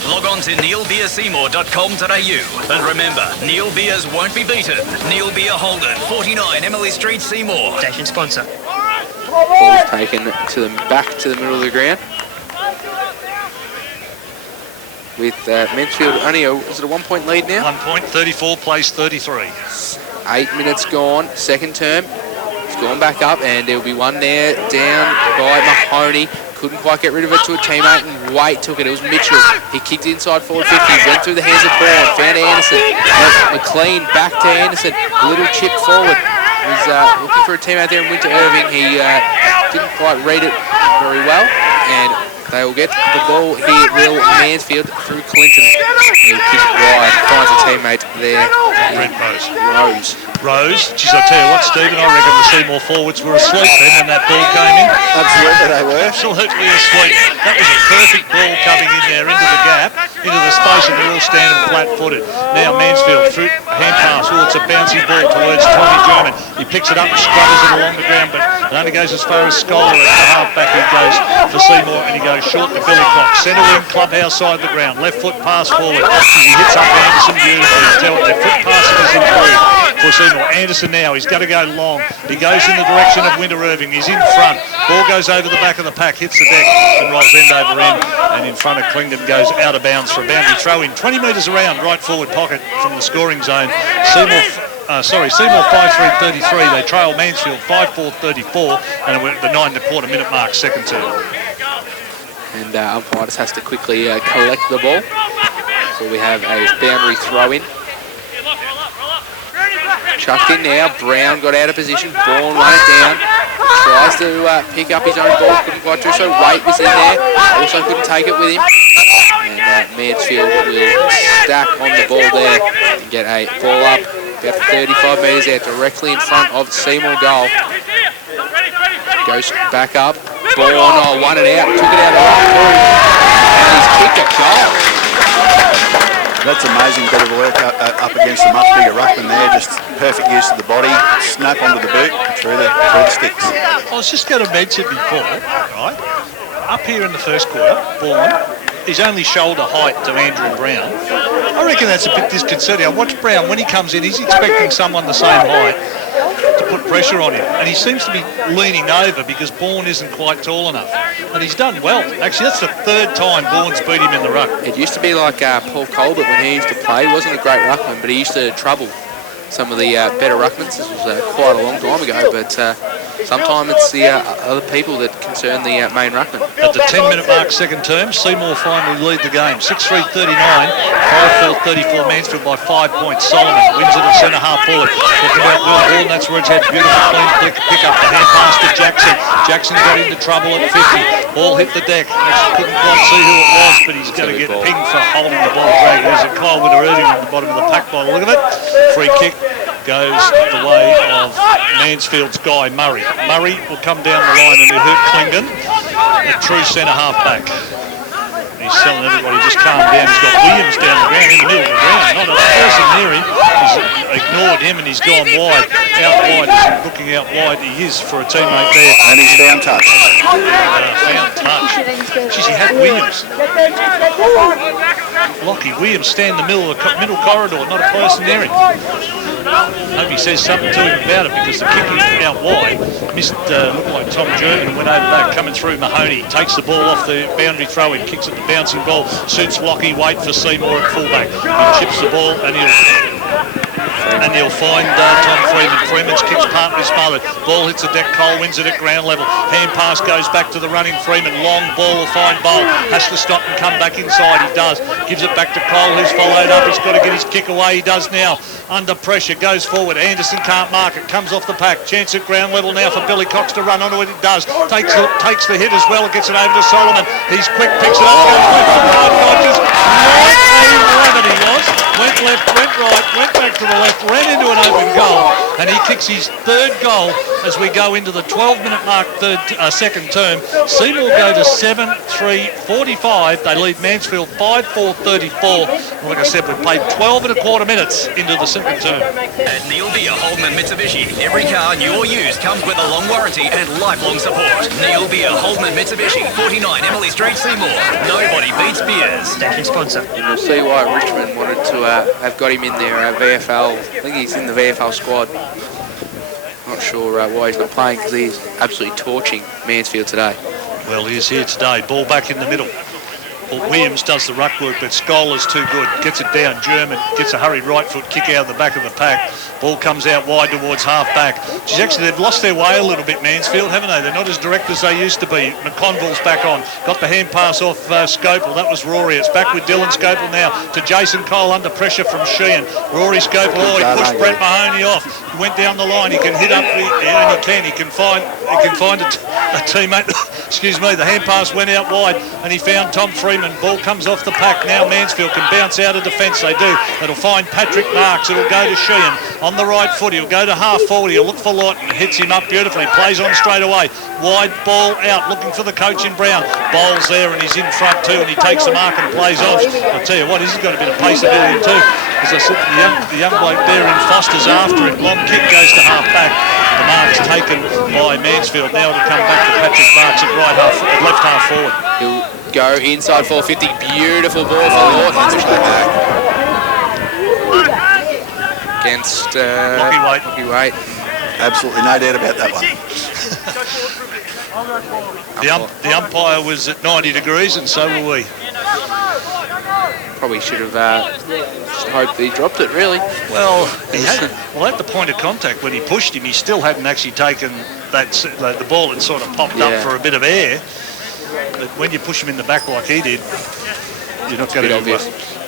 Log on to neilbeerseymour.com.au. And remember, Neil Beers won't be beaten. Neil Beer Holden, 49 Emily Street, Seymour. Station sponsor. Ball's taken to the back to the middle of the ground. With Mansfield only is it a 1 point lead now? 1 point, 34 plays 33. 8 minutes gone, second term. It's gone back up, and there'll be one there down by Mahoney. Couldn't quite get rid of it to a teammate, and Waite took it. It was Mitchell. He kicked inside forward 50, went through the hands of Brown, found Anderson. McLean back to Anderson, a little chip forward. Was looking for a teammate there in Winter Irving. He didn't quite read it very well, and they will get the ball here, will Mansfield, through Clinton. He'll kick wide, finds a teammate there. Brent Rose. Rose. Geez, I'll tell you what, Stephen, I reckon the Seymour forwards were asleep then when that ball came in. Absolutely they were. Absolutely asleep. That was a perfect ball coming in there into the gap, into the space, and they're all standing flat-footed. Now Mansfield, through hand pass. Oh, it's a bouncy ball towards Tommy German. He picks it up and scrubbers it along the ground, but it only goes as far as Scholar at the half-back. He goes for Seymour, and he goes short to Billy Cox. Centre wing, clubhouse side of the ground. Left foot pass forward. He hits up Anderson beautifully. You tell it, their foot passing is improved for Seymour. Anderson now, he's got to go long. He goes in the direction of Winter Irving. He's in front. Ball goes over the back of the pack, hits the deck, and rolls end over end. And in front of Clingden goes out of bounds for a boundary throw in. 20 metres around, right forward pocket from the scoring zone. Seymour 5-3-33. They trail Mansfield 5-4-34, and we're at the 9.25 minute mark, second term. And umpire just has to quickly collect the ball before we have a boundary throw in. Chucked in now. Brown got out of position. Bourne run it down. Tries to pick up his own ball. Couldn't quite do so. Waite was in there. Also couldn't take it with him. And Mansfield will stack on the ball there and get a ball up about 35 metres out directly in front of Seymour goal. Goes back up. Bourne won it out. Took it out of the right corner. And he's kicked a goal. That's amazing bit of work up against a much bigger ruckman there. Just perfect use of the body, snap onto the boot, and through the sticks. I was just going to mention before, right? Up here in the first quarter, Bourne is only shoulder height to Andrew Brown. I reckon that's a bit disconcerting. I watch Brown, when he comes in, he's expecting someone the same height to put pressure on him. And he seems to be leaning over because Bourne isn't quite tall enough. And he's done well. Actually, that's the third time Bourne's beat him in the ruck. It used to be like Paul Colbert when he used to play. He wasn't a great ruckman, but he used to trouble some of the better ruckmans. This was quite a long time ago, but sometimes it's the other people that concern the main ruckman. At the 10-minute mark, second term, Seymour finally lead the game. 6-3-39, 34 Mansfield by 5 points. Solomon wins it at centre half forward. Talking about Will Ball, and that's where it's had beautiful clean pick up. The hand pass to Jackson. Jackson got into trouble at 50. Ball hit the deck. Couldn't quite see who it was, but he's going to get pinged for holding the ball drag. There's a Kyle Winter-Erding at the bottom of the pack by the look of it. Free kick goes the way of Mansfield's Guy Murray. Murray will come down the line and he'll hurt Klingon, a true centre half back. He's telling everybody just calm down. He's got Williams down the ground in the middle of the ground. Not a person near him. He's ignored him and he's gone wide. Out wide. He's looking out wide. He is for a teammate there. And he's found touch. Found touch. Jeez, he had Williams. Lockie Williams stand in the middle corridor. Not a person near him. Hope he says something to him about it because the kicking out wide missed, looked like Tom German and went over back, coming through Mahoney. Takes the ball off the boundary throw in, kicks at the bouncing ball, suits Lockie, wait for Seymour at fullback. He chips the ball and he'll find Tom Freeman. Freeman's kick's partly smothered. Ball hits the deck. Cole wins it at ground level. Hand pass goes back to the running Freeman. Long ball will find Bowl. Has to stop and come back inside. He does. Gives it back to Cole, who's followed up. He's got to get his kick away. He does now. Under pressure. Goes forward. Anderson can't mark it. Comes off the pack. Chance at ground level now for Billy Cox to run onto it. It does. Takes the hit as well. Gets it over to Solomon. He's quick. Picks it up. Goes left to Rogers. He was. Went left, went right, went back to the left, ran into an open goal, and he kicks his third goal as we go into the 12-minute mark, second term. Seymour go to 7-3-45. They lead Mansfield 5-4-34. Like I said, we played 12 and a quarter minutes into the second term. At Neil Beer Holden Mitsubishi, every car new or used comes with a long warranty and lifelong support. Neil Beer Holden Mitsubishi, 49 Emily Street, Seymour. Nobody beats beers. Station sponsor. And you'll see why Richmond wanted to have got him in there, VFL. I think he's in the VFL squad. Not sure why he's not playing because he's absolutely torching Mansfield today. Well, he is here today. Ball back in the middle. Well, Williams does the ruck work, but Scholar's too good. Gets it down. German gets a hurried right foot kick out of the back of the pack. Ball comes out wide towards half back. They've lost their way a little bit, Mansfield, haven't they? They're not as direct as they used to be. McConville's back on. Got the hand pass off Scopel. That was Rory. It's back with Dylan Scopel now to Jason Cole under pressure from Sheehan. Rory Scopel. Oh, he pushed Brett Mahoney off. He went down the line. He can hit up. He can find a teammate. Excuse me. The hand pass went out wide and he found Tom Freeman. Ball comes off the pack. Now Mansfield can bounce out of defence. They do. It'll find Patrick Marks. It'll go to Sheehan on the right foot. He'll go to half forward. He'll look for Lawton. Hits him up beautifully. Plays on straight away. Wide ball out. Looking for the coach in Brown. Bowles there and he's in front too and he takes the mark and plays off. I'll tell you what, he's got a bit of pace ability too. As I said, the young bloke there in Foster's after him. Long kick goes to half back. The mark's taken by Mansfield. Now it'll come back to Patrick Marks at left half forward. He'll go inside 450. Beautiful ball for Lawton. Against Lockie Waite. Absolutely no doubt about that one. The umpire was at 90 degrees and so were we. Probably should have just hoped that he dropped it, really. Well, at the point of contact when he pushed him, he still hadn't actually taken the ball had sort of popped up for a bit of air. But when you push him in the back like he did, you're not going to do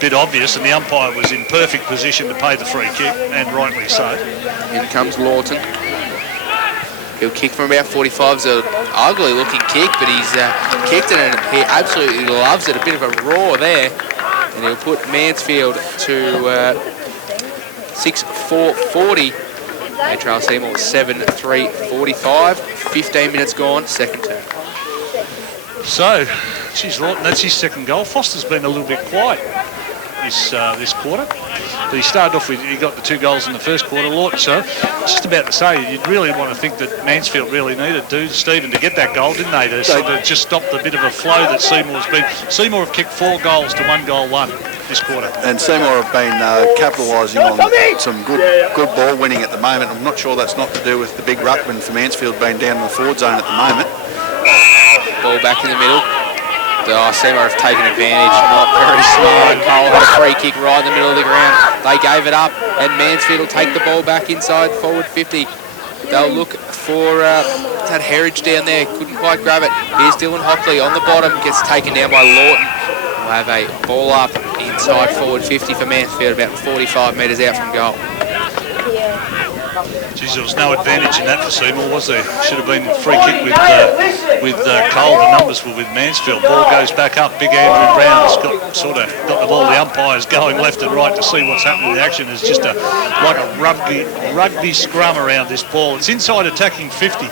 bit obvious, and the umpire was in perfect position to pay the free kick, and rightly so. In comes Lawton. He'll kick from about 45. It's an ugly looking kick, but he's kicked it and he absolutely loves it. A bit of a roar there. And he'll put Mansfield to 6-4-40. They trail Seymour 7-3-45. 15 minutes gone, second term. So, geez, Lawton, that's his second goal. Foster's been a little bit quiet this quarter. But he started off with, he got the 2 goals in the first quarter, Lawton. So, just about to say, you'd really want to think that Mansfield really needed Stephen to get that goal, didn't they? To just stop the bit of a flow that Seymour's been. Seymour have kicked 4 goals to 1 goal won this quarter. And Seymour have been capitalising on some good ball winning at the moment. I'm not sure that's not to do with the big ruckman for Mansfield being down in the forward zone at the moment. Ball back in the middle. Seymour have taken advantage, not very smart. Cole had a free kick right in the middle of the ground. They gave it up, and Mansfield will take the ball back inside forward 50. They'll look for that Herridge down there. Couldn't quite grab it. Here's Dylan Hockley on the bottom. Gets taken down by Lawton. have a ball up inside forward 50 for Mansfield, about 45 metres out from goal. Geez, there was no advantage in that for Seymour, was there? Should have been free kick with Cole. The numbers were with Mansfield. Ball goes back up. Big Andrew Brown's got the ball. The umpires going left and right to see what's happening in the action. It's just like a rugby scrum around this ball. It's inside attacking 50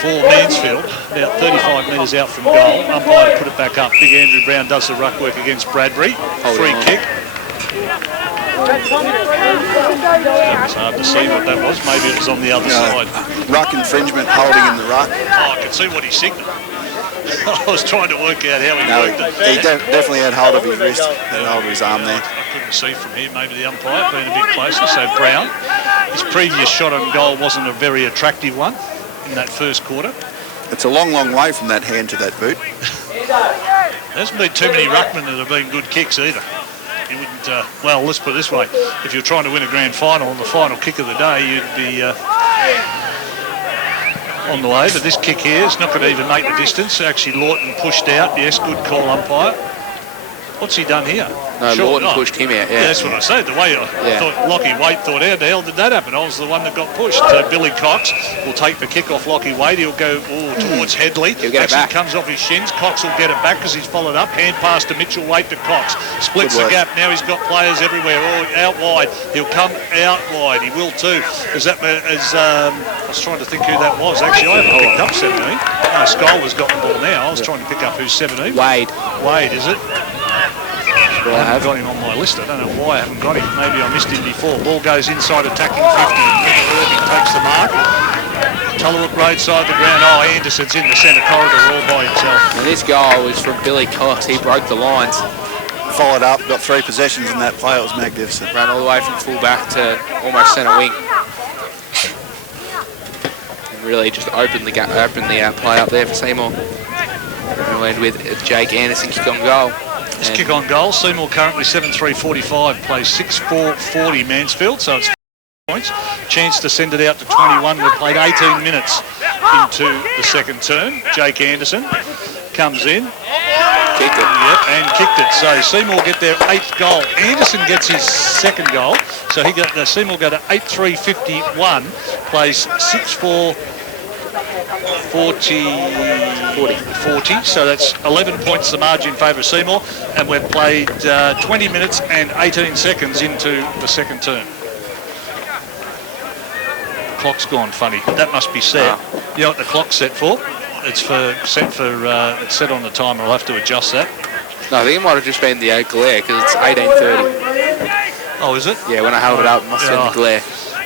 for Mansfield, about 35 metres out from goal. Umpire to put it back up. Big Andrew Brown does the ruck work against Bradbury. Free kick. It's hard to see what that was. Maybe it was on the other side. Ruck infringement, holding in the ruck. Oh, I can see what he signalled. I was trying to work out how he worked it. He definitely had hold of his wrist, had hold of his arm there. I couldn't see from here. Maybe the umpire being a bit closer. So Brown, his previous shot on goal wasn't a very attractive one in that first quarter. It's a long, long way from that hand to that boot. There hasn't been too many ruckmen that have been good kicks either. You wouldn't, well, let's put it this way. If you're trying to win a grand final on the final kick of the day, you'd be on the way. But this kick here is not going to even make the distance. Actually, Lawton pushed out. Yes, good call, umpire. What's he done here? No, Lawton pushed him out, yeah. That's what I said. The way I thought Lockie Waite thought, how the hell did that happen? I was the one that got pushed. Billy Cox will take the kick off Lockie Waite. He'll go towards Headley. He'll get it back. Comes off his shins. Cox will get it back because he's followed up. Hand pass to Mitchell Waite to Cox. Splits the gap. Now he's got players everywhere. All out wide. He'll come out wide. He will too. I was trying to think who that was. Actually, I haven't picked up 17. No, Scholar's got the ball now. I was trying to pick up who's 17. Wade, is it? I haven't got him on my list. I don't know why I haven't got him. Maybe I missed him before. Ball goes inside attacking 50. Irving takes the mark. Tullarook roadside the ground. Oh, Anderson's in the centre corridor all by himself. And this goal was from Billy Cox. He broke the lines. Followed up, got 3 possessions in that play. It was magnificent. Ran all the way from full back to almost centre wing. And really just opened the play up there for Seymour. We'll end with Jake Anderson kick on goal. This kick on goal. Seymour currently 7-3-45, plays 6-4-40 Mansfield, so it's 4 points. Chance to send it out to 21. We've played 18 minutes into the second term. Jake Anderson comes in. Kicked it. Yep, and kicked it. So Seymour get their 8th goal. Anderson gets his 2nd goal. So Seymour go to 8-3-51, plays 6-4-40, so that's 11 points the margin in favour of Seymour, and we've played 20 minutes and 18 seconds into the second term. Clock's gone funny. That must be set. You know what the clock's set for? It's set on the timer. I'll have to adjust that. No, I think it might have just been the glare because it's 18:30. Oh, is it? Yeah, when I held it up, it must have been the glare.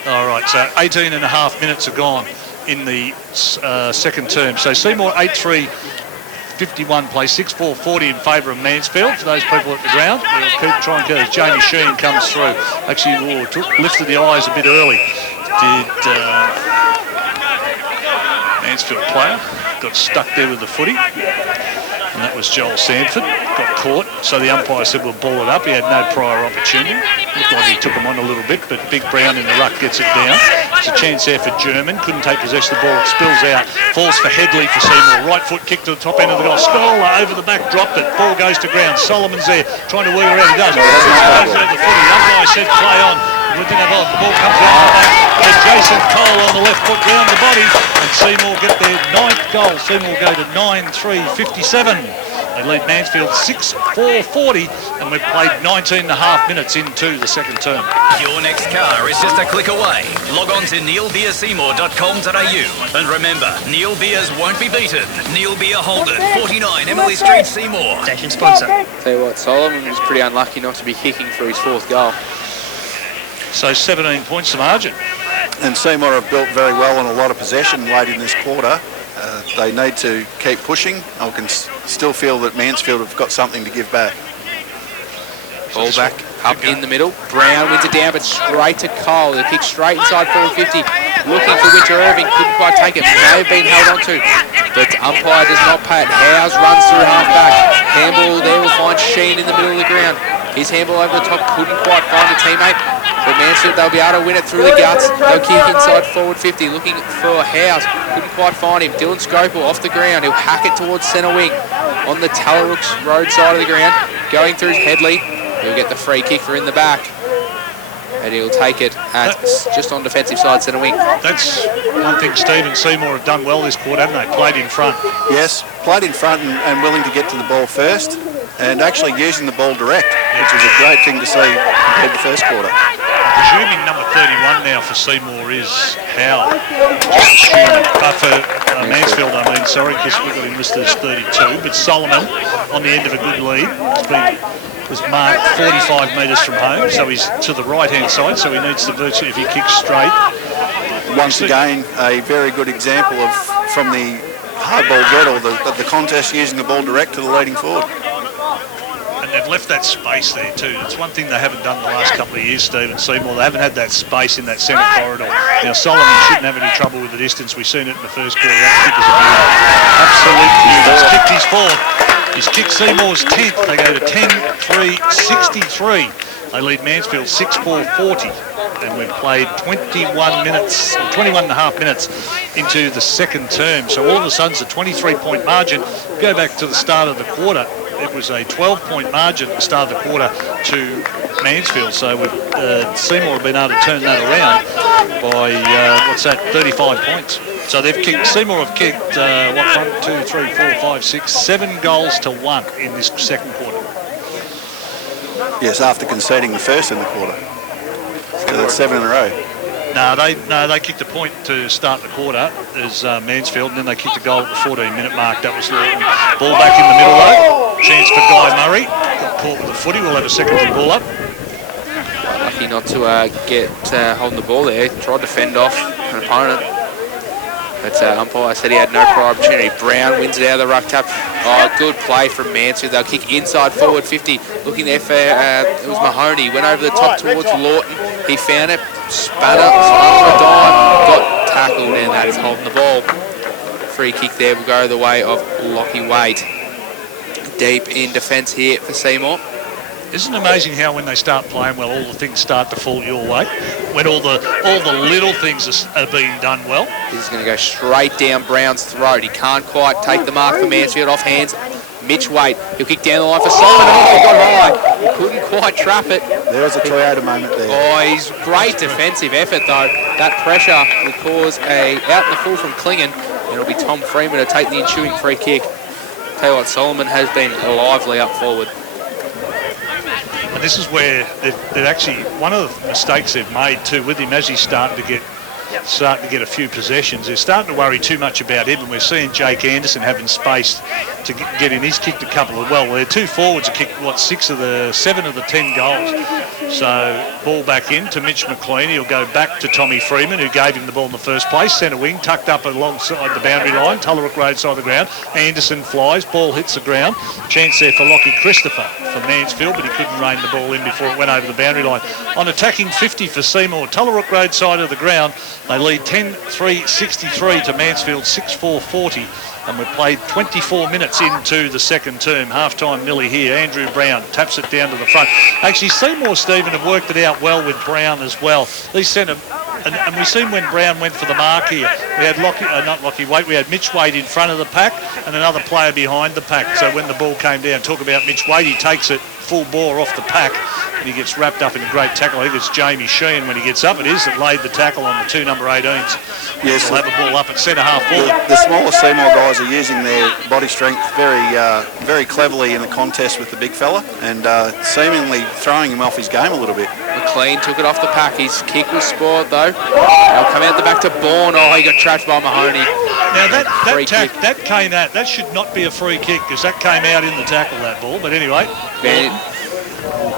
All right, so 18 and a half minutes are gone in the second term. So Seymour 8-3-51 plays 6-4-40 in favour of Mansfield. For those people at the ground, we'll keep trying to go as Jamie Sheen comes through. Actually, lifted the eyes a bit early. Did Mansfield player. Got stuck there with the footy. And that was Joel Sanford. Got caught. So the umpire said we'll ball it up. He had no prior opportunity. Looked like he took him on a little bit, but Big Brown in the ruck gets it down. It's a chance there for German. Couldn't take possession of the ball. It spills out. Falls for Headley for Seymour. Right foot kick to the top end of the goal. Scholar over the back, dropped it. Ball goes to ground. Solomon's there trying to work around. He does. Goes around the footy. The umpire said play on. The ball comes out the back. There's Jason Cole on the left foot round the body. And Seymour get their 9th goal. Seymour go to 9-3-57. They lead Mansfield 6-4-40, and we've played 19 and a half minutes into the second term. Your next car is just a click away. Log on to neilbeerseymour.com.au. And remember, Neil Beers won't be beaten. Neil Beer Holden, 49 Emily Street, Seymour. Station sponsor. Tell you what, Solomon was pretty unlucky not to be kicking for his 4th goal. So 17 points to margin. And Seymour have built very well on a lot of possession late in this quarter. They need to keep pushing. I can still feel that Mansfield have got something to give back. Ball back up in the middle. Brown wins it down, but straight to Cole. The kick straight inside forward 50. Looking for Winter Irving. Couldn't quite take it. May have been held on to. But umpire does not pay it. Howes runs through half back. Handball there will find Sheen in the middle of the ground. His handball over the top. Couldn't quite find a teammate. But Mansfield, they'll be able to win it through the guts. They'll kick inside forward 50, looking for Howes. Couldn't quite find him. Dylan Scopel off the ground. He'll hack it towards centre wing on the Tallarooks Road side of the ground. Going through Headley. He'll get the free kick for in the back. And he'll take it at just on defensive side centre wing. That's one thing Steve and Seymour have done well this quarter, haven't they? Played in front. Yes, played in front and willing to get to the ball first and actually using the ball direct, which was a great thing to see compared to the first quarter. Presuming number 31 now for Seymour is Howell. But for Mansfield, I mean, sorry, because we've got him listed as 32. But Solomon, on the end of a good lead, was marked 45 metres from home, so he's to the right-hand side, so he needs to virtually, if he kicks straight. Once again, a very good example of from the hard ball get or the contest using the ball direct to the leading forward. And they've left that space there too. It's one thing they haven't done the last couple of years, Steve and Seymour. They haven't had that space in that centre corridor. Now, Solomon shouldn't have any trouble with the distance. We've seen it in the first quarter. That kick is a beauty. Absolute beauty. He's kicked his fourth. He's kicked Seymour's 10th. They go to 10-3-63. They lead Mansfield 6-4-40. And we've played 21 minutes, or 21 and a half minutes into the second term. So all of a sudden it's a 23-point margin. Go back to the start of the quarter. It was a 12-point margin at the start of the quarter to Mansfield. So Seymour have been able to turn that around by, 35 points. So they've kicked, Seymour have kicked, 7 goals to 1 in this second quarter. Yes, after conceding the first in the quarter. So that's 7 in a row. No, they kicked a point to start the quarter as Mansfield, and then they kicked a goal at the 14-minute mark. That was Lawton. Ball back in the middle though. Chance for Guy Murray. Got caught with the footy. We'll have a secondary ball up. Lucky not to get holding the ball there. Tried to fend off an opponent. But umpire said he had no prior opportunity. Brown wins it out of the ruck tap. Oh, good play from Mansfield. They'll kick inside forward 50. Looking there for, it was Mahoney. Went over the top towards Lawton. He found it. Spun for a dive. Got tackled, and that is holding the ball. Free kick there will go the way of Lockie Waite. Deep in defence here for Seymour. Isn't it amazing how when they start playing well, all the things start to fall your way? When all the little things are being done well. He's going to go straight down Brown's throat. He can't quite take the mark for Mansfield off hands. Mitch Waite, he'll kick down the line for Solomon. Oh, he got high. Couldn't quite trap it. There was a Toyota moment there. Oh, he's great defensive effort though. That pressure will cause a out in the full from Klingon. And it'll be Tom Freeman to take the ensuing free kick. Tell you what, Solomon has been lively up forward. And this is where they're actually, one of the mistakes they've made too with him as he's starting to get a few possessions. They're starting to worry too much about him, and we're seeing Jake Anderson having space to get in. He's kicked a couple of, their two forwards have kicked, 7 of the 10 goals. So ball back in to Mitch McLean. He'll go back to Tommy Freeman, who gave him the ball in the first place. Centre wing, tucked up alongside the boundary line. Tullarook Road side of the ground. Anderson flies, ball hits the ground. Chance there for Lockie Christopher for Mansfield, but he couldn't rein the ball in before it went over the boundary line. On attacking 50 for Seymour. Tullarook Road side of the ground. They lead 10-3-63 to Mansfield 6-4-40. And we've played 24 minutes into the second term. Half-time nearly here. Andrew Brown taps it down to the front. Actually, Seymour, Stephen, have worked it out well with Brown as well. These centre, and we've seen when Brown went for the mark here, we had we had Mitch Waite in front of the pack and another player behind the pack. So when the ball came down, talk about Mitch Waite, he takes it full bore off the pack and he gets wrapped up in a great tackle. I think it's Jamie Sheehan when he gets up. It is that laid the tackle on the two number 18s. Yes, we'll have a ball up at centre half forward. The smaller Seymour guys are using their body strength very cleverly in the contest with the big fella and seemingly throwing him off his game a little bit. McLean took it off the pack. His kick was spoiled though. They'll come out the back to Bourne. Oh, he got trapped by Mahoney. Now that should not be a free kick because that came out in the tackle, that ball. But anyway, will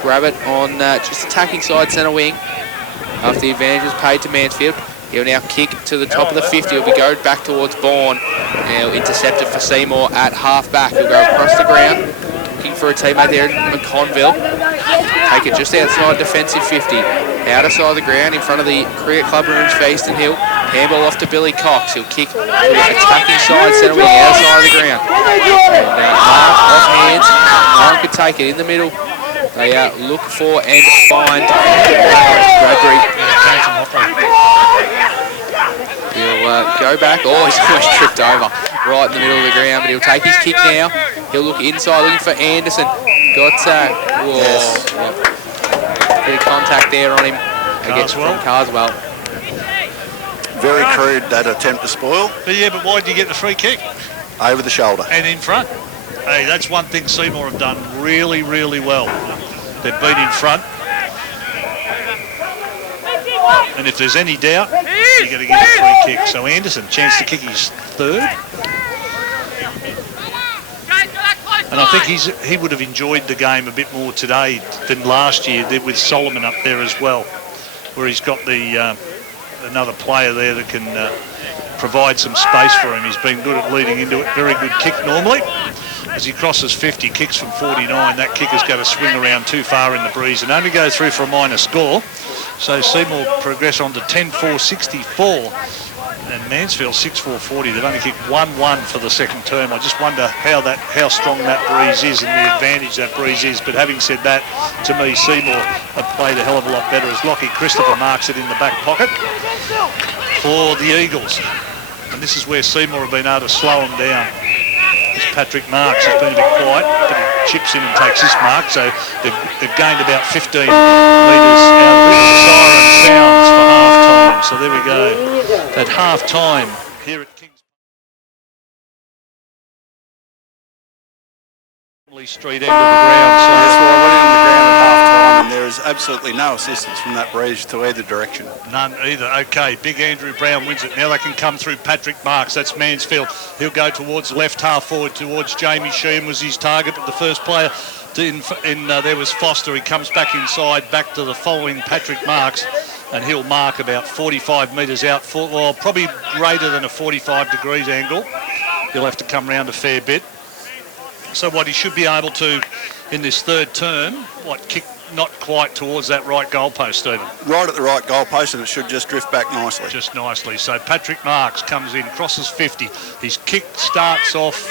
grab it on just attacking side centre wing. After the advantage was paid to Mansfield, he'll now kick to the top of the 50. He'll be going back towards Bourne. Now intercepted for Seymour at half back. He'll go across the ground, looking for a teammate there in McConville. Take it just outside defensive 50. Outer side of the ground in front of the Cricket Club rooms for Easton Hill. Handball off to Billy Cox. He'll kick to attacking side centre wing, outside of the ground. And mark off hands. No one could take it in the middle. They look for and find. Grabbed go back. Oh, he's almost tripped over right in the middle of the ground, but he'll take his kick now. He'll look inside, looking for Anderson. Got whoa. Yes. Yep. Bit of contact there on him. Against from Carswell. Very crude, that attempt to spoil. But yeah, but why did you get the free kick? Over the shoulder. And in front. Hey, that's one thing Seymour have done really, really well. They've been in front. And if there's any doubt, you're going to get a free kick. So Anderson, chance to kick his third. And I think he would have enjoyed the game a bit more today than last year with Solomon up there as well, where he's got the another player there that can provide some space for him. He's been good at leading into it. Very good kick normally. As he crosses 50, kicks from 49, that kick is going to swing around too far in the breeze and only go through for a minor score. So Seymour progress on to 10-4-64 and Mansfield 6-4-40. They've only kicked 1-1 for the second term. I just wonder how strong that breeze is and the advantage that breeze is. But having said that, to me, Seymour have played a hell of a lot better as Lockie Christopher marks it in the back pocket for the Eagles. And this is where Seymour have been able to slow them down. Patrick Marks has been a bit quiet, but he chips in and takes this mark, so they've gained about 15 metres out of the siren sounds for half-time. So there we go. At half-time here at Kings Street end of the ground. So that's why I went in the ground at half-time, and there is absolutely no assistance from that breeze to either direction. None either. Okay, Big Andrew Brown wins it. Now they can come through Patrick Marks. That's Mansfield. He'll go towards left half forward towards Jamie Sheehan was his target, but the first player there was Foster. He comes back inside, back to the following Patrick Marks, and he'll mark about 45 metres out, probably greater than a 45 degrees angle. He'll have to come round a fair bit. So what he should be able to, in this third term, kick not quite towards that right goalpost, Stephen? Right at the right goalpost, and it should just drift back nicely. Just nicely. So Patrick Marks comes in, crosses 50. His kick starts off,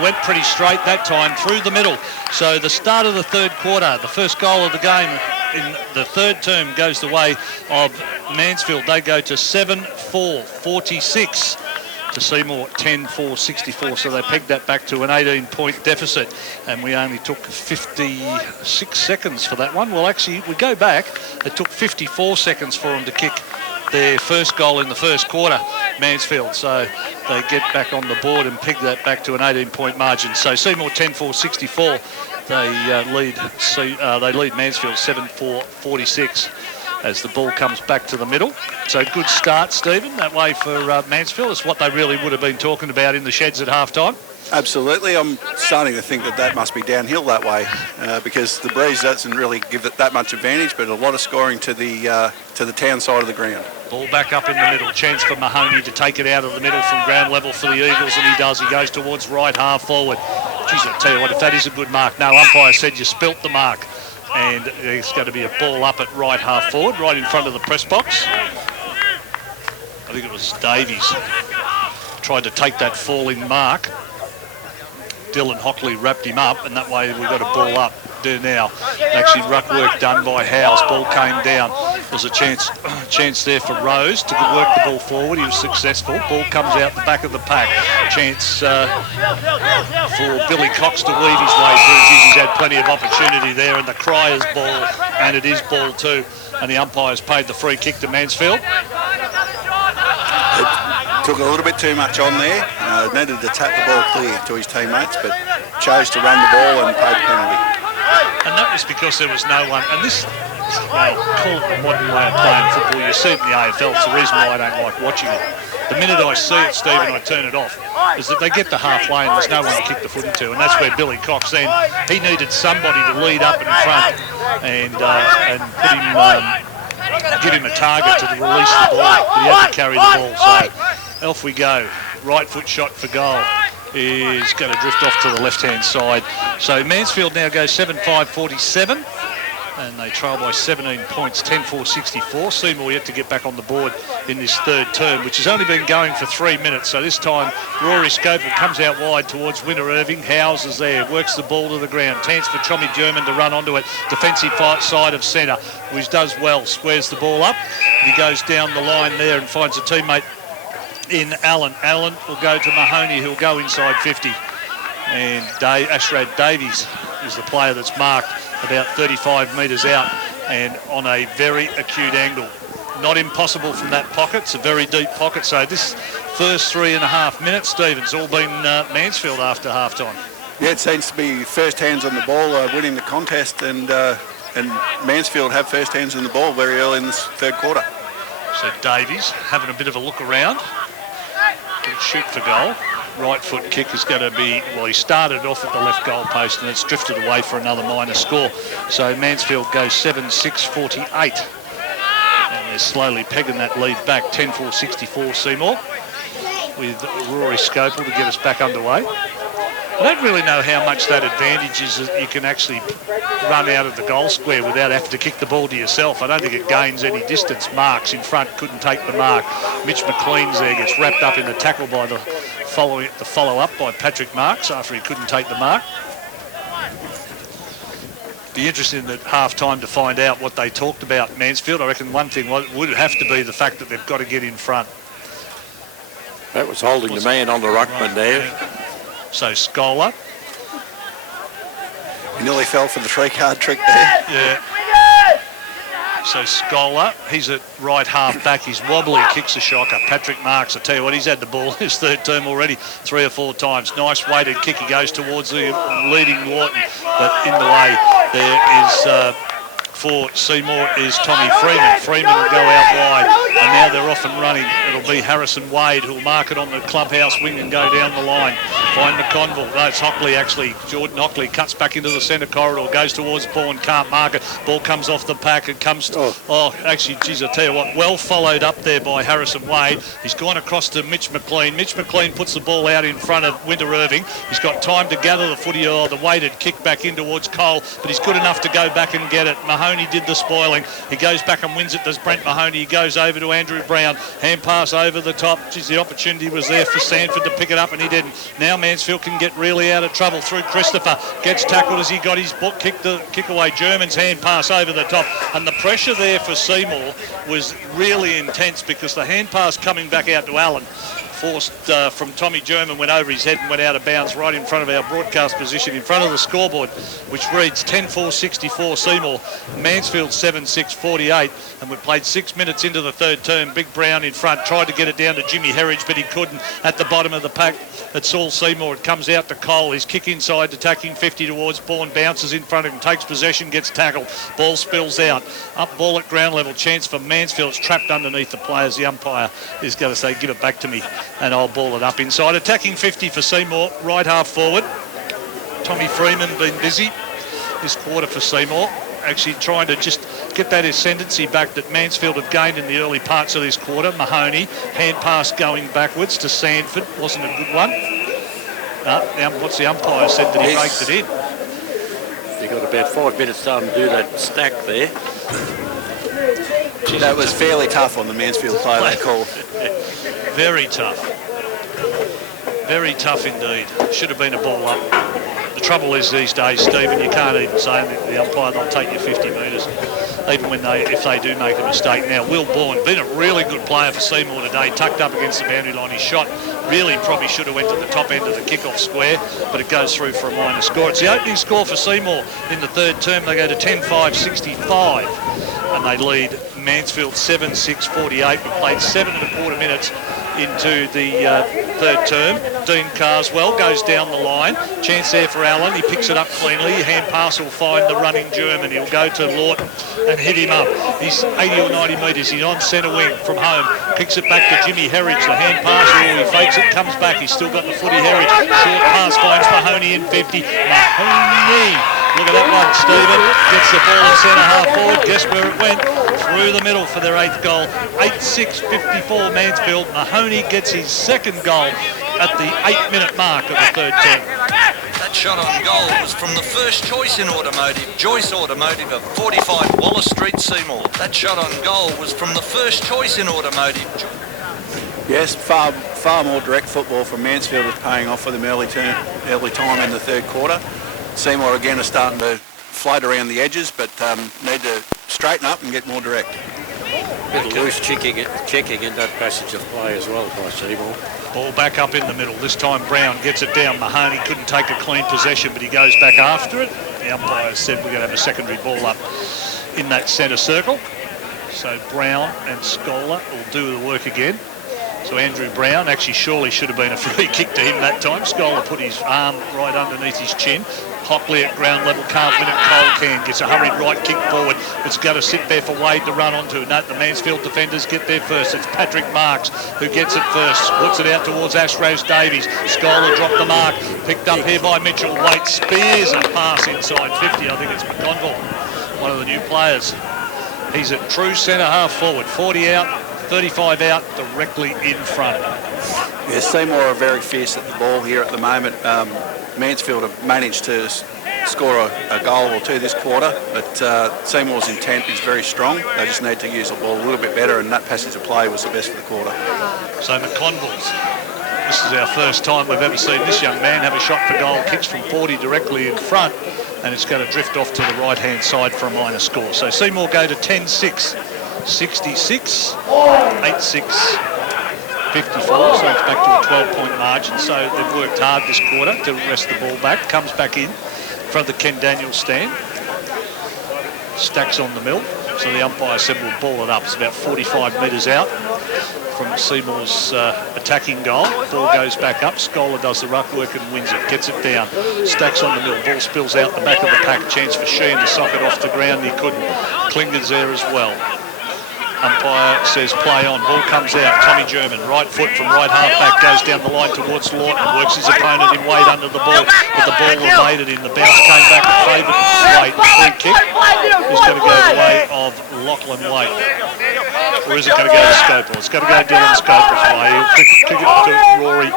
went pretty straight that time through the middle. So the start of the third quarter, the first goal of the game in the third term goes the way of Mansfield. They go to 7-4-46. To Seymour 10-4-64, so they pegged that back to an 18-point deficit, and we only took 56 seconds for that one. Well, actually, we go back. It took 54 seconds for them to kick their first goal in the first quarter, Mansfield. So they get back on the board and peg that back to an 18-point margin. So Seymour 10-4-64. They lead Mansfield 7-4-46. As the ball comes back to the middle. So good start, Stephen, that way for Mansfield. It's what they really would have been talking about in the sheds at half-time. Absolutely. I'm starting to think that must be downhill that way because the breeze doesn't really give it that much advantage, but a lot of scoring to the town side of the ground. Ball back up in the middle. Chance for Mahoney to take it out of the middle from ground level for the Eagles, and he does. He goes towards right half forward. Geez, I'll tell you what, if that is a good mark. No, umpire said you spilt the mark. And there's going to be a ball up at right half forward, right in front of the press box. I think it was Davies. Tried to take that falling mark. Dylan Hockley wrapped him up, and that way we got a ball up there now. Actually, ruck work done by Howes. Ball came down. There's a chance there for Rose to work the ball forward. He was successful. Ball comes out the back of the pack. Chance for Billy Cox to weave his way through. He's had plenty of opportunity there, and the cry is ball, and it is ball too. And the umpires paid the free kick to Mansfield. It took a little bit too much on there. Needed to tap the ball clear to his teammates, but chose to run the ball and paid the penalty. And that was because there was no one. And this, call it a modern way of playing football. You see it in the AFL. It's the reason why I don't like watching it. The minute I see it, Stephen, I turn it off. Is that they get to halfway and there's no one to kick the foot into, and that's where Billy Cox then he needed somebody to lead up in front and put him. Give him a target to release the ball, but he had to carry the ball. So off we go. Right foot shot for goal is going to drift off to the left-hand side. So Mansfield now goes 7-5-47, and they trail by 17 points, 10-4-64. Seymour yet to get back on the board in this third term, which has only been going for 3 minutes. So this time, Rory Scofield comes out wide towards Winter Irving. Howes is there, works the ball to the ground. Chance for Chommy German to run onto it. Defensive side of centre, which does well, squares the ball up. He goes down the line there and finds a teammate in Allen. Allen will go to Mahoney, who'll go inside 50. And Ashrad Davies is the player that's marked about 35 metres out and on a very acute angle. Not impossible from that pocket. It's a very deep pocket. So this first 3.5 minutes, Stevens, all been Mansfield after half-time. Yeah, it seems to be first hands on the ball, winning the contest, and Mansfield have first hands on the ball very early in this third quarter. So Davies having a bit of a look around. Good shoot for goal. Right foot kick is going to be, well, he started off at the left goal post and it's drifted away for another minor score. So Mansfield goes 7-6-48. And they're slowly pegging that lead back, 10-4-64 Seymour, with Rory Scopel to get us back underway. I don't really know how much that advantage is that you can actually run out of the goal square without having to kick the ball to yourself. I don't think it gains any distance. Marks in front couldn't take the mark. Mitch McLean's there, gets wrapped up in the tackle by the follow-up by Patrick Marks after he couldn't take the mark. Be interesting at half-time to find out what they talked about Mansfield. I reckon one thing would have to be the fact that they've got to get in front. That was holding the man on the ruckman there. Yeah. So Scholar. He nearly fell for the three-card trick there. Yeah. So Scholar, he's at right half back. He's wobbly, kicks a shocker. Patrick Marks, I tell you what, he's had the ball his third term already 3 or 4 times. Nice weighted kick. He goes towards the leading Lawton, but in the way there is for Seymour is Tommy Freeman. Freeman will go out wide, and now they're off and running. It'll be Harrison Wade who'll mark it on the clubhouse wing and go down the line. Find McConville. No, it's Hockley actually. Jordan Hockley cuts back into the centre corridor, goes towards ball and can't mark it. Ball comes off the pack and comes to, actually, geez, I tell you what, well followed up there by Harrison Wade. He's gone across to Mitch McLean. Mitch McLean puts the ball out in front of Winter Irving. He's got time to gather the footy, the weighted kick back in towards Cole, but he's good enough to go back and get it. Mahoney did the spoiling. He goes back and wins it. Does Brent Mahoney. He goes over to Andrew Brown. Hand pass over the top. Geez, the opportunity was there for Sanford to pick it up and he didn't. Now Mansfield can get really out of trouble through Christopher. Gets tackled as he got his book, kick away. German's hand pass over the top. And the pressure there for Seymour was really intense because the hand pass coming back out to Allen forced from Tommy German, went over his head and went out of bounds right in front of our broadcast position in front of the scoreboard, which reads 10-4-64 Seymour, Mansfield 7-6-48, and we played 6 minutes into the third term. Big Brown in front, tried to get it down to Jimmy Herridge, but he couldn't. At the bottom of the pack, it's all Seymour. It comes out to Cole. His kick inside, attacking 50 towards Bourne, bounces in front of him, takes possession, gets tackled. Ball spills out. Up ball at ground level, chance for Mansfield. It's trapped underneath the players. The umpire is going to say, give it back to me, and I'll ball it up inside. Attacking 50 for Seymour, right half forward. Tommy Freeman been busy this quarter for Seymour, actually trying to just get that ascendancy back that Mansfield have gained in the early parts of this quarter. Mahoney, hand pass going backwards to Sanford, wasn't a good one. What's the umpire said that he raked it in? You've got about 5 minutes time to do that stack there. That was fairly tough on the Mansfield player, that call. Very tough. Very tough indeed. Should have been a ball up. The trouble is these days, Stephen, you can't even say to the umpire they'll take you 50 metres, even if they do make a mistake. Now, Will Bourne, been a really good player for Seymour today, tucked up against the boundary line. His shot really probably should have went to the top end of the kickoff square, but it goes through for a minor score. It's the opening score for Seymour in the third term. They go to 10-5-65, and they lead Mansfield 7-6-48. We played 7.25 minutes into the third term. Dean Carswell goes down the line. Chance there for Allen. He picks it up cleanly. Hand pass will find the running German. He'll go to Lawton and hit him up. He's 80 or 90 metres. He's on centre wing from home. Picks it back to Jimmy Herridge. The hand pass, he fakes it, comes back. He's still got the footy. Herridge. Short pass finds Mahoney in 50. Mahoney. Look at that one, Stephen. Gets the ball at centre half forward. Guess where it went? Through the middle for their 8th goal. 8-6-54 Mansfield. Mahoney gets his 2nd goal at the 8-minute mark of the third term. That shot on goal was from the first choice in automotive, Joyce Automotive of 45 Wallace Street, Seymour. That shot on goal was from the first choice in automotive. Yes, far more direct football from Mansfield is paying off for them early time in the third quarter. Seymour again are starting to float around the edges, but need to straighten up and get more direct. Bit of loose checking in that passage of play as well by Seymour. Ball back up in the middle. This time Brown gets it down. Mahoney couldn't take a clean possession, but he goes back after it. The umpire said we're going to have a secondary ball up in that centre circle. So Brown and Scholar will do the work again. So Andrew Brown actually surely should have been a free kick to him that time. Scholar put his arm right underneath his chin. Hockley at ground level can't win it. Cole can. Gets a hurried right kick forward. It's got to sit there for Wade to run onto. No, the Mansfield defenders get there first. It's Patrick Marks who gets it first. Puts it out towards Ashros Davies. Scholar dropped the mark. Picked up here by Mitchell. Wade spears a pass inside 50. I think it's McConville, one of the new players. He's at true centre half forward. 40 out, 35 out, directly in front. Yeah, Seymour are very fierce at the ball here at the moment. Mansfield have managed to score a goal or two this quarter, but Seymour's intent is very strong. They just need to use the ball a little bit better, and that passage of play was the best for the quarter. So McConville's, this is our first time we've ever seen this young man have a shot for goal, kicks from 40 directly in front, and it's going to drift off to the right-hand side for a minor score. So Seymour go to 10-6, 66, 8-6. 54, so it's back to a 12-point margin. So they've worked hard this quarter to rest the ball back. Comes back in front of the Ken Daniels stand. Stacks on the mill. So the umpire said we'll ball it up. It's about 45 metres out from Seymour's attacking goal. Ball goes back up. Scholar does the ruck work and wins it. Gets it down. Stacks on the mill. Ball spills out the back of the pack. Chance for Sheehan to sock it off the ground. He couldn't. Klingen's there as well. Umpire says play on. Ball comes out. Tommy German, right foot from right half back, goes down the line towards Lawton. Works his opponent in Wade under the ball, but the ball evaded him. The bounce came back and favoured Wade. The free kick is going to go the way of Lachlan Wade. Or is it going to go to Scopel? It's going to go Dylan Scopel's way. He'll kick it to Rory,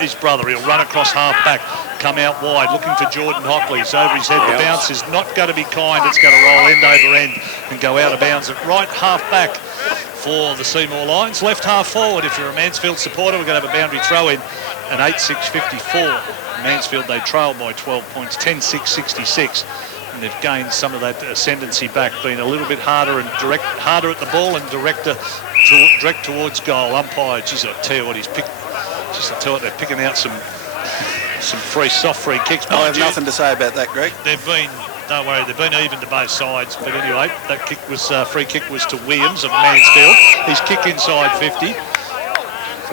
his brother. He'll run across half back, come out wide, looking for Jordan Hockley. It's over his head. The bounce is not going to be kind. It's going to roll end over end and go out of bounds at right half back for the Seymour Lions. Left half forward, if you're a Mansfield supporter, we're going to have a boundary throw in. An 8-6-54. Mansfield, they trail by 12 points, 10-6-66. And they've gained some of that ascendancy back, been a little bit harder and harder at the ball and direct towards goal. Umpire, geez, I tell you what, he's picked. Just I tell you what, they're picking out some soft free kicks. I have nothing to say about that, Greg. Don't worry, they've been even to both sides. But anyway, that kick was free kick was to Williams of Mansfield. His kick inside 50.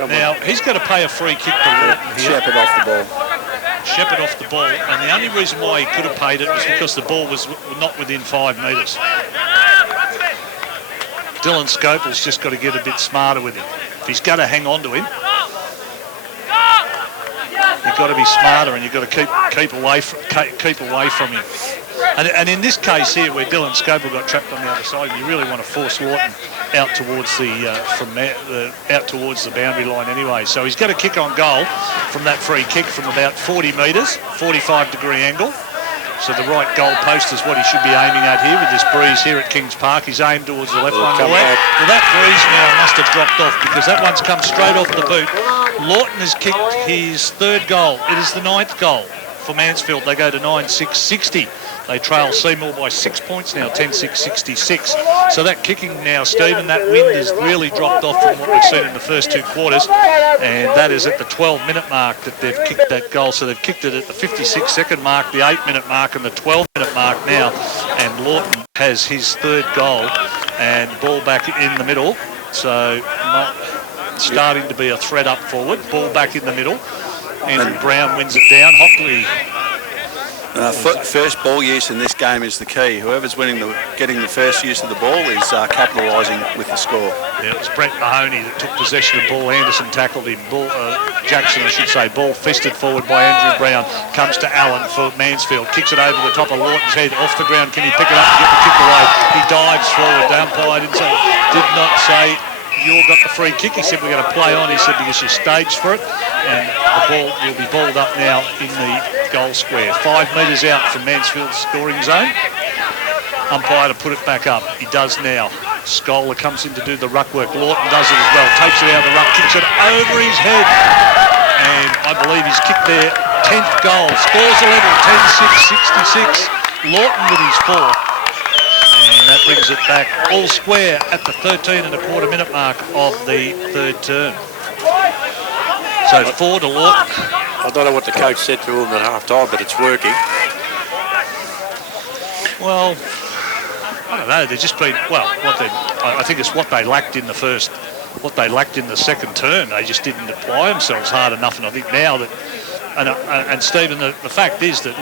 Now he's going to pay a free kick to Lawton here. Shepherd off the ball. Shepherd off the ball, and the only reason why he could have paid it was because the ball was not within 5 metres. Dylan Scopel's just got to get a bit smarter with him. If he's going to hang on to him, you've got to be smarter, and you've got to keep away from him. And in this case here, where Dylan Scopel got trapped on the other side, you really want to force Lawton out towards the boundary line anyway. So he's got a kick on goal from that free kick from about 40 metres, 45-degree angle. So the right goal post is what he should be aiming at here with this breeze here at Kings Park. He's aimed towards the left one. Well, that breeze now must have dropped off because that one's come straight off the boot. Lawton has kicked his 3rd goal. It is the 9th goal for Mansfield. They go to 9-6-60. They trail Seymour by 6 points now, 10-6-66. So that kicking now, Stephen, that wind has really dropped off from what we've seen in the first 2 quarters. And that is at the 12-minute mark that they've kicked that goal. So they've kicked it at the 56-second mark, the 8-minute mark, and the 12-minute mark now. And Lawton has his 3rd goal and ball back in the middle. So starting to be a threat up forward. Ball back in the middle. Andrew Brown wins it down. Hockley. First ball use in this game is the key. Whoever's getting the first use of the ball is capitalising with the score. Yeah, it was Brent Mahoney that took possession of ball. Anderson tackled him. Jackson, I should say. Ball fisted forward by Andrew Brown. Comes to Allen for Mansfield. Kicks it over the top of Lawton's head. Off the ground. Can he pick it up and get the kick away? He dives forward. The umpire did not say you got the free kick. He said we're going to play on. He said because you're staged for it. And the ball will be balled up now in the goal square. 5 metres out from Mansfield's scoring zone. Umpire to put it back up. He does now. Scholar comes in to do the ruck work. Lawton does it as well. Takes it out of the ruck. Kicks it over his head. And I believe he's kicked their 10th goal. Scores a level. 10-6-66. Lawton with his 4th. And that that brings it back all square at the 13.25 minute mark of the third term. So 4 to look. I don't know what the coach said to him at half-time, but it's working. Well, I don't know. They've just been, well, I think it's what they lacked in the second term. They just didn't apply themselves hard enough, and I think now that, and Stephen, the fact is that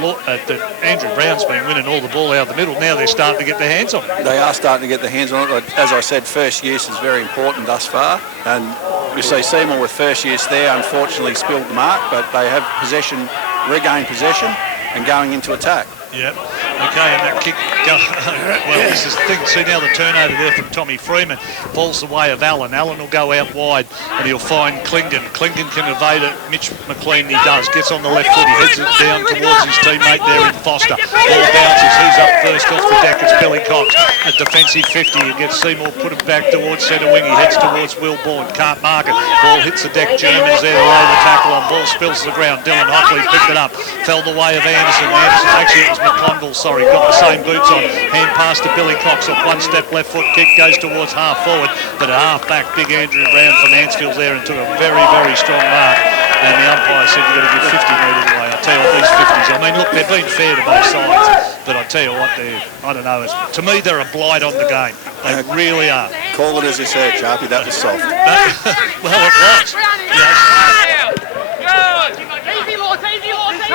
Andrew Brown's been winning all the ball out of the middle. Now they're starting to get their hands on it. They are starting to get their hands on it. As I said, first use is very important thus far, and you see Seymour with first use there unfortunately spilled the mark, but they have possession, regained possession, and going into attack. Yep. Okay, and that kick, well, this is the thing. See now the turnover there from Tommy Freeman falls the way of Allen. Allen will go out wide and he'll find Clingan. Clingan can evade it. Mitch McLean, he does. Gets on the left foot. He heads it down towards his teammate there in Foster. Ball bounces. Who's up first off the deck? It's Billy Cox. A defensive 50. He gets Seymour, put him back towards centre wing. He heads towards Will Bourne. Can't mark it. Ball hits the deck. German's there to lay the tackle on. Ball spills to the ground. Dylan Hockley picked it up. Fell the way of Anderson. Actually, it was McConville, sorry. Got the same boots on. Hand pass to Billy Cox. Off one step left foot kick goes towards half forward. But a half back, big Andrew Brown from Mansfield there and took a very, very strong mark. And the umpire said you've got to give 50 metres away. I tell you what, these 50s, I mean, look, they've been fair to both sides. But I tell you what, I don't know, to me they're a blight on the game. They really are. Call it as you say, Sharpie, that was soft. Well, it was. Yes. Easy, Lord, easy, Lord, easy.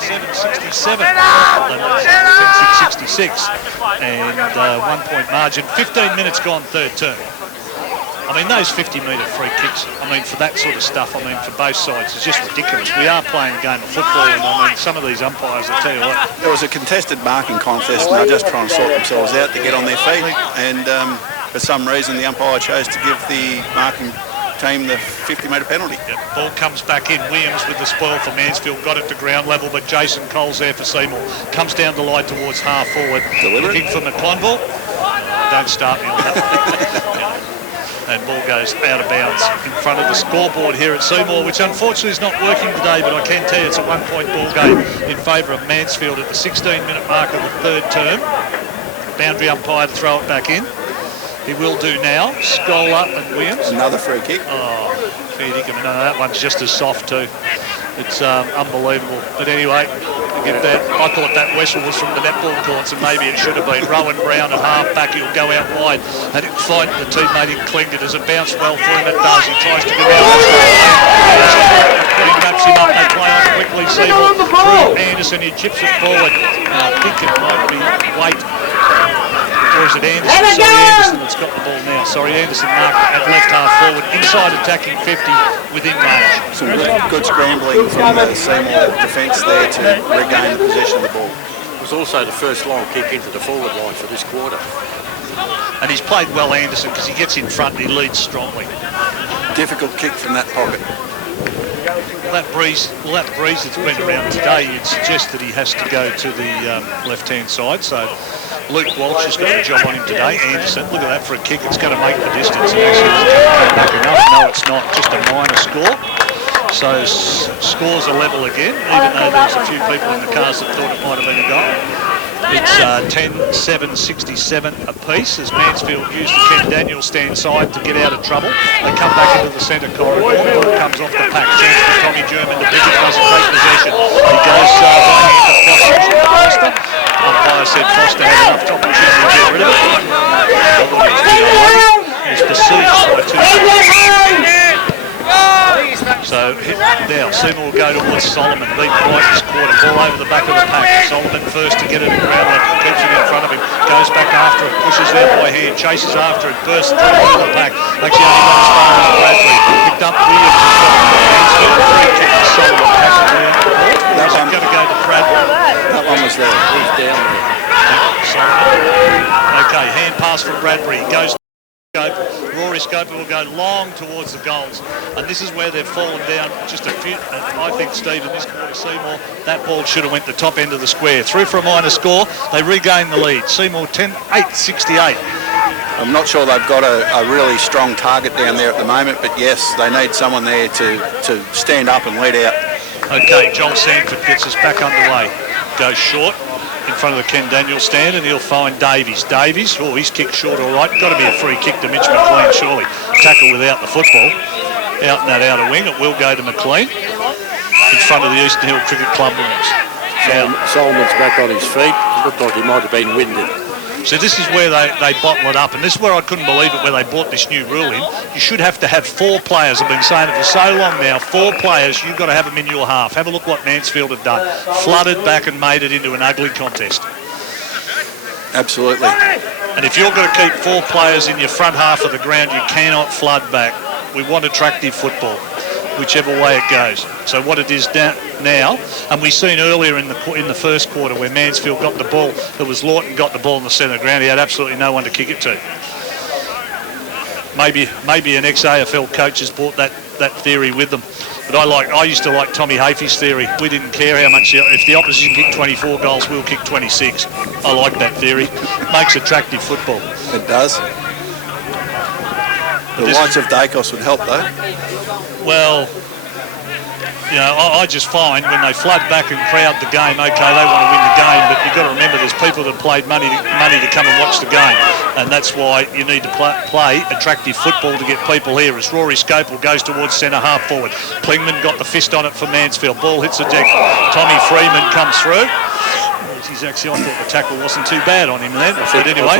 767, 10-66, and 1 point margin. 15 minutes gone third term. I mean, those 50-metre free kicks, I mean, for that sort of stuff, I mean, for both sides, it's just ridiculous. We are playing a game of football, and I mean, some of these umpires, I tell you what. There was a contested marking contest, and they're just trying to sort themselves out to get on their feet, and for some reason the umpire chose to give the marking team the 50-metre penalty. Yep. Ball comes back in. Williams with the spoil for Mansfield, got it to ground level, but Jason Cole's there for Seymour. Comes down the line towards half forward. Looking for McConville. Don't start me on that. And ball goes out of bounds in front of the scoreboard here at Seymour, which unfortunately is not working today, but I can tell you it's a 1 point ball game in favour of Mansfield at the 16-minute mark of the third term. Boundary umpire to throw it back in. He will do now. Scholar and Williams. Another free kick. Oh, fair dinkum. No, that one's just as soft too. It's unbelievable. But anyway, you get that. I thought that whistle was from the netball courts, and maybe it should have been. Rowan Brown at half back. He'll go out wide, and he'll find the teammate in Clingan. Does it bounce well for him? It does. He tries to get out. He wraps him up. They play on quickly. Seymour through Anderson. He chips it forward. And I think it might be Waite. Or is it Anderson? Sorry, Anderson that's got the ball now. Sorry, Anderson marked at left half forward. Inside attacking 50 within range. Some good scrambling from the Seymour defence there to regain the possession of the ball. It was also the first long kick into the forward line for this quarter. And he's played well, Anderson, because he gets in front and he leads strongly. Difficult kick from that pocket. That breeze that's been around today, you'd suggest that he has to go to the left-hand side. So Luke Walsh has got a job on him today. Anderson, look at that for a kick. It's going to make the distance. Back enough. No, it's not. Just a minor score. So scores are level again, even though there's a few people in the cars that thought it might have been a goal. It's 10-7-67 apiece as Mansfield used the Ken Daniels stand side to get out of trouble. They come back into the centre corridor. Ball comes off the pack. Chance for Tommy German. The Bridget doesn't take possession. He goes by hand to Foster. Umpire said Foster had enough opportunity to get rid of it. He's besieged by two. So now Seymour will go towards Solomon, beat right this quarter, ball over the back of the pack. Solomon first to get it in ground level, keeps it in front of him, goes back after it, pushes there by hand, chases after it, bursts through the pack. Actually only got as far as Bradley, picked up Williams. That's going to go to Bradley. That one was there. He's down there. Okay, hand pass from Bradbury, goes Rory Scoper will go long towards the goals, and this is where they've fallen down just a few. And I think, Steve, in this quarter, Seymour, that ball should have went the top end of the square. Through for a minor score, they regain the lead. Seymour 10-8-68. I'm not sure they've got a really strong target down there at the moment, but yes, they need someone there to stand up and lead out. Okay, Joel Sanford gets us back underway. Goes short in front of the Ken Daniels stand, and he'll find Davies. Davies, oh, he's kicked short all right. Got to be a free kick to Mitch McLean, surely. Tackle without the football. Out in that outer wing, it will go to McLean in front of the Eastern Hill Cricket Club rooms. Solomon's back on his feet. It looked like he might have been winded. So this is where they bottle it up, and this is where I couldn't believe it, where they brought this new rule in. You should have to have 4 players. I've been saying it for so long now. 4 players, you've got to have them in your half. Have a look what Mansfield have done. Flooded back and made it into an ugly contest. Absolutely. And if you're going to keep 4 players in your front half of the ground, you cannot flood back. We want attractive football, whichever way it goes. So what it is now, and we've seen earlier in the first quarter where Mansfield got the ball, it was Lawton got the ball in the centre of the ground. He had absolutely no one to kick it to. Maybe an ex-AFL coach has brought that theory with them. But I used to like Tommy Hafey's theory. We didn't care how much, if the opposition kicked 24 goals, we'll kick 26. I like that theory. Makes attractive football. It does. The likes of Dacos would help, though. Well, you know, I just find when they flood back and crowd the game, okay, they want to win the game, but you've got to remember there's people that paid money to come and watch the game, and that's why you need to play attractive football to get people here. As Rory Scopel goes towards centre half forward, Klingman got the fist on it for Mansfield. Ball hits the deck. Tommy Freeman comes through. I thought the tackle wasn't too bad on him then. But anyway,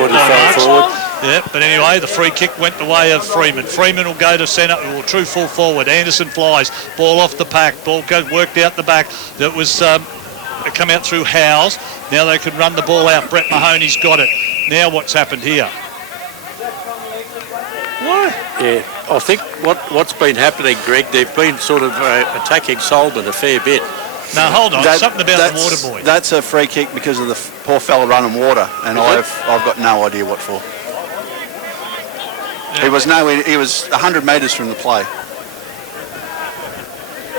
yeah, but anyway, the free kick went the way of Freeman. Freeman will go to centre, or true full forward. Anderson flies, ball off the pack, ball worked out the back. That was come out through Howes. Now they can run the ball out. Brett Mahoney's got it. Now what's happened here? What? Yeah, I think what's been happening, Greg, they've been sort of attacking Solomon a fair bit. No, hold on. Something about the water boy. That's a free kick because of the poor fella running water, and I've got no idea what for. Yeah. He was 100 metres from the play.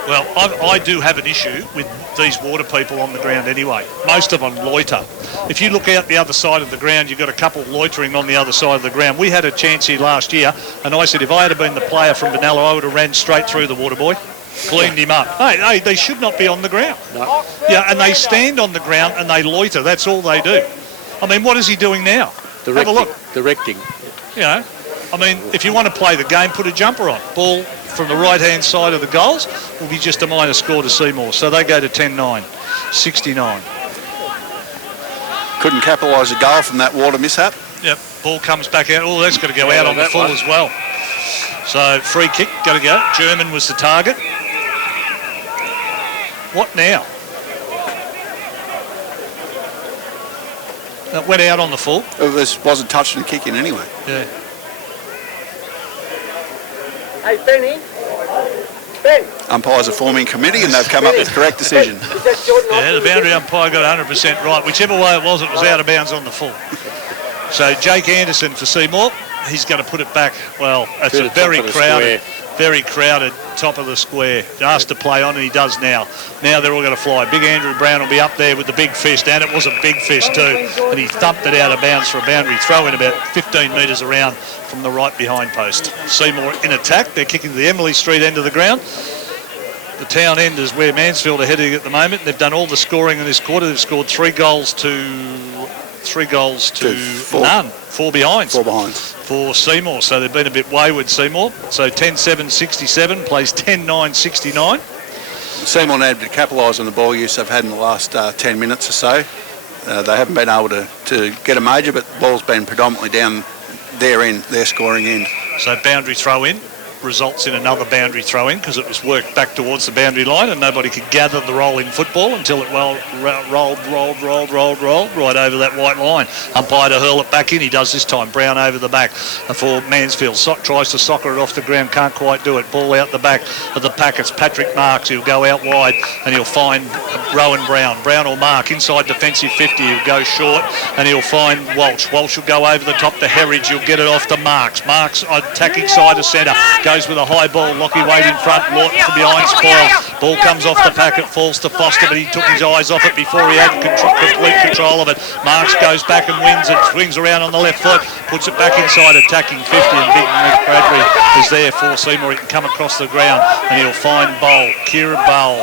Well, I do have an issue with these water people on the ground anyway. Most of them loiter. If you look out the other side of the ground, you've got a couple loitering on the other side of the ground. We had a chance here last year, and I said if I had been the player from Benalla, I would have ran straight through the water boy. Cleaned him up. Hey, they should not be on the ground. No. Yeah, and they stand on the ground and they loiter. That's all they do. I mean, what is he doing now? Have a look. Directing. You know, I mean, if you want to play the game, put a jumper on. Ball from the right-hand side of the goals will be just a minor score to Seymour. So they go to 10-9, 69. Couldn't capitalise a goal from that water mishap. Yep, ball comes back out. Oh, that's got to go out on the full as well. So free kick, got to go. German was the target. What now? That went out on the full. This wasn't touched and kicking anyway. Yeah. Hey, Benny. Ben. Umpires are forming committee and they've come up with the correct decision. Yeah, the boundary umpire got 100% right. Whichever way it was out of bounds on the full. So Jake Anderson for Seymour. He's going to put it back. Well, it's a very crowded top of the square. Asked to play on, and he does now. Now they're all going to fly. Big Andrew Brown will be up there with the big fist, and it was a big fist too. And he thumped it out of bounds for a boundary throw in about 15 metres around from the right behind post. Seymour in attack. They're kicking to the Emily Street end of the ground. The town end is where Mansfield are heading at the moment. They've done all the scoring in this quarter. They've scored 3 goals to none. 4 behinds. 4 behinds. For Seymour. So they've been a bit wayward, Seymour. So 10-7-67, plays 10-9-69. Seymour needed to capitalise on the ball use they've had in the last 10 minutes or so. They haven't been able to get a major, but the ball's been predominantly down their end, their scoring end. So boundary throw in results in another boundary throw in because it was worked back towards the boundary line and nobody could gather the roll in football until it rolled right over that white line. Umpire to hurl it back in. He does this time. Brown over the back for Mansfield. Tries to soccer it off the ground. Can't quite do it. Ball out the back of the pack. It's Patrick Marks. He'll go out wide and he'll find Rowan Brown. Brown will mark inside defensive 50. He'll go short and he'll find Walsh. Walsh will go over the top to Herridge. He'll get it off to Marks. Marks attacking side of centre. Goes with a high ball. Lockie Wade in front. Lawton from behind spoils. Ball comes off the pack, it falls to Foster, but he took his eyes off it before he had complete control of it. Marks goes back and wins it, swings around on the left foot, puts it back inside, attacking 50, and Big Nick Bradbury is there for Seymour. He can come across the ground and he'll find Bowl, Kira Bowl.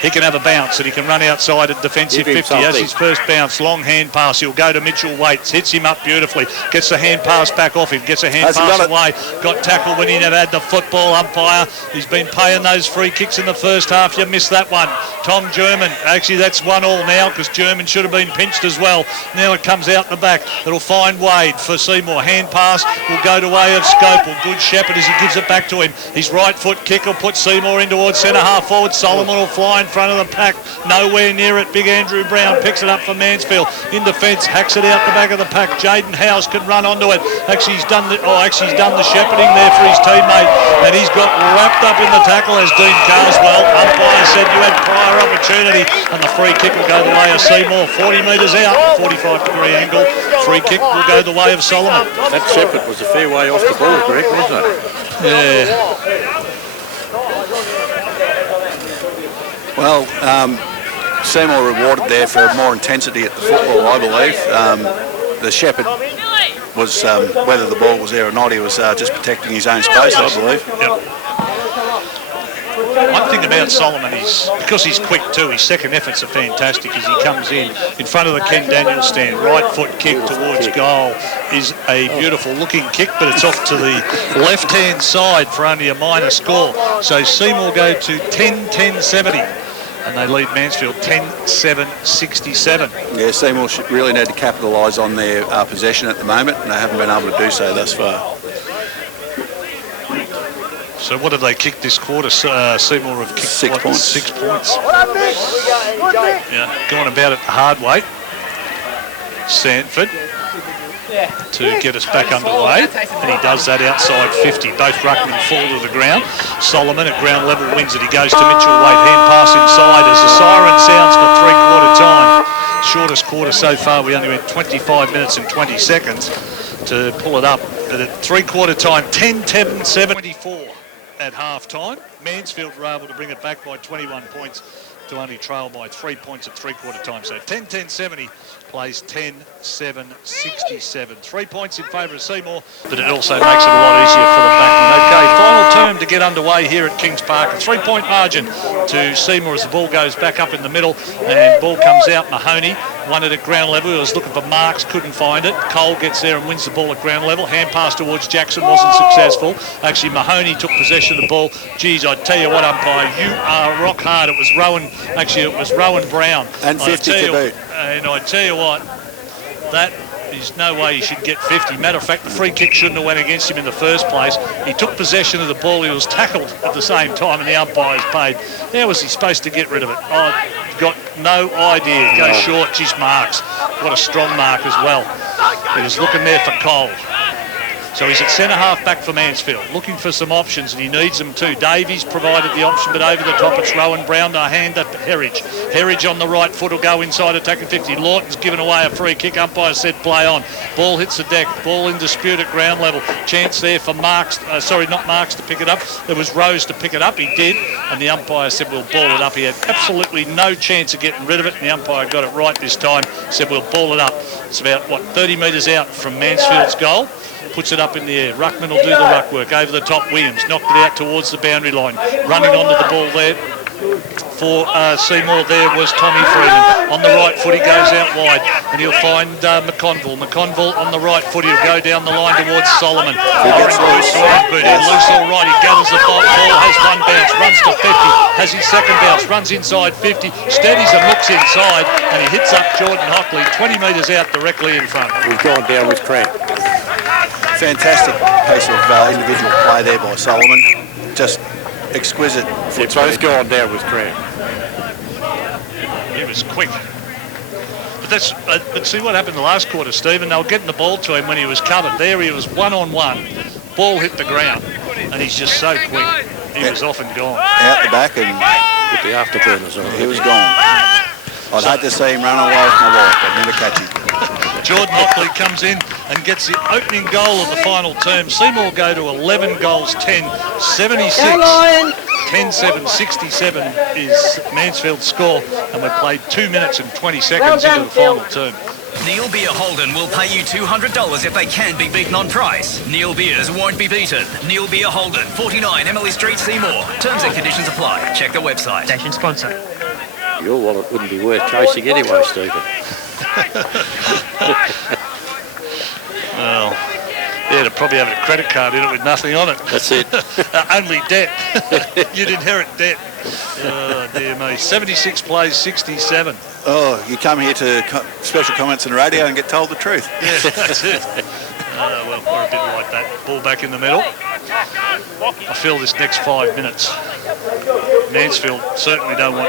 He can have a bounce and he can run outside at defensive 50. As his first bounce, long hand pass. He'll go to Mitchell Waits, hits him up beautifully, gets the hand pass back off him, gets a hand pass away. Got tackled when he never had the football. Umpire, he's been paying those free kicks in the first half. You missed that one. Tom German, actually that's 1-1 now because German should have been pinched as well. Now it comes out the back. It'll find Wade for Seymour. Hand pass will go to way of Scopel. Good Shepherd as he gives it back to him. His right foot kick will put Seymour in towards centre half forward. Solomon will fly in front of the pack. Nowhere near it. Big Andrew Brown picks it up for Mansfield. In defence, hacks it out the back of the pack. Jaden Howes can run onto it. Actually he's done the shepherding there for his teammate, and he's got wrapped up in the tackle as Dean Carswell. Umpire said you had prior opportunity, and the free kick will go the way of Seymour. 40 metres out, 45-degree angle. Free kick will go the way of Solomon. That Shepherd was a fair way off the ball, correct, wasn't it? Yeah. Well, Seymour rewarded there for more intensity at the football, I believe. The Shepherd was, whether the ball was there or not, he was just protecting his own space, I believe. Yep. One thing about Solomon is, because he's quick too, his second efforts are fantastic as he comes in front of the Ken Daniels stand. Right foot kick towards goal is a beautiful looking kick, but it's off to the left-hand side for only a minor score. So Seymour go to 10-10-70. And they lead Mansfield 10-7-67. Yeah, Seymour should really need to capitalise on their possession at the moment, and they haven't been able to do so thus far. So what have they kicked this quarter? Seymour have kicked 6 points. 6 points. Yeah, going about it the hard way. Sanford to get us back underway, and he does that outside 50. Both ruckmen fall to the ground. Solomon at ground level wins it. He goes to Mitchell Wade. Hand pass inside as the siren sounds for three-quarter time. Shortest quarter so far. We only went 25 minutes and 20 seconds to pull it up. But at three-quarter time, 10-10-7-24 at half-time. Mansfield were able to bring it back by 21 points to only trail by 3 points at three-quarter time. So 10-10-70 plays 10-7-67. 3 points in favour of Seymour, but it also makes it a lot easier for the backman. Okay, final term to get underway here at Kings Park. A 3-point margin to Seymour as the ball goes back up in the middle, and ball comes out. Mahoney won it at ground level. He was looking for Marks, couldn't find it. Cole gets there and wins the ball at ground level. Hand pass towards Jackson wasn't successful. Actually, Mahoney took possession of the ball. Geez, I tell you what, umpire, you are rock hard. It was Rowan. Actually, it was Rowan Brown. And 50 to boot. And I tell you what, that is no way he should get 50. Matter of fact, the free kick shouldn't have went against him in the first place. He took possession of the ball. He was tackled at the same time, and the umpire's paid. How was he supposed to get rid of it? I've got no idea. Go short, geez, Marks. What a strong mark as well. He was looking there for Cole. So he's at centre half back for Mansfield, looking for some options, and he needs them too. Davies provided the option, but over the top it's Rowan Brown to hand at Herridge. Herridge on the right foot will go inside attacking 50. Lawton's given away a free kick. Umpire said play on. Ball hits the deck. Ball in dispute at ground level. Chance there for Marks. Not Marks to pick it up. There was Rose to pick it up. He did, and the umpire said we'll ball it up. He had absolutely no chance of getting rid of it, and the umpire got it right this time. Said we'll ball it up. It's about, 30 metres out from Mansfield's goal. Puts it up in the air. Ruckman will do the ruck work. Over the top, Williams knocked it out towards the boundary line. Running onto the ball there for Seymour there was Tommy Freeman. On the right foot, he goes out wide, and he'll find McConville. McConville on the right foot, he'll go down the line towards Solomon. Loose all right. He gathers the ball, has one bounce, runs to 50, has his second bounce, runs inside 50, steadies and looks inside, and he hits up Jordan Hockley 20 metres out directly in front. He's gone down with cramp. Fantastic piece of individual play there by Solomon. Just exquisite. They're both gone down with cramp. He was quick. But see what happened the last quarter, Stephen? They were getting the ball to him when he was covered. There he was one-on-one. Ball hit the ground, and he's just so quick. He was off and gone. Out the back and with the afterburners on. He was gone. I'd hate to see him run away with my wife, but never catch him. Jordan Hockley comes in and gets the opening goal of the final term. Seymour go to 11 goals, 10, 76. 10-7, 67 is Mansfield's score, and we've played 2 minutes and 20 seconds into the final term. Neil Beer Holden will pay you $200 if they can be beaten on price. Neil Beers won't be beaten. Neil Beer Holden, 49 Emily Street, Seymour. Terms and conditions apply. Check the website. Station sponsor. Your wallet wouldn't be worth chasing anyway, Stephen. Well, yeah, to probably have a credit card in it with nothing on it. That's it. Only debt. You'd inherit debt. Oh, dear me. 76 plays, 67. Oh, you come here to special comments on the radio and get told the truth. Yeah, that's it. Well, we're a bit like that. Ball back in the middle. I feel this next 5 minutes, Mansfield certainly don't want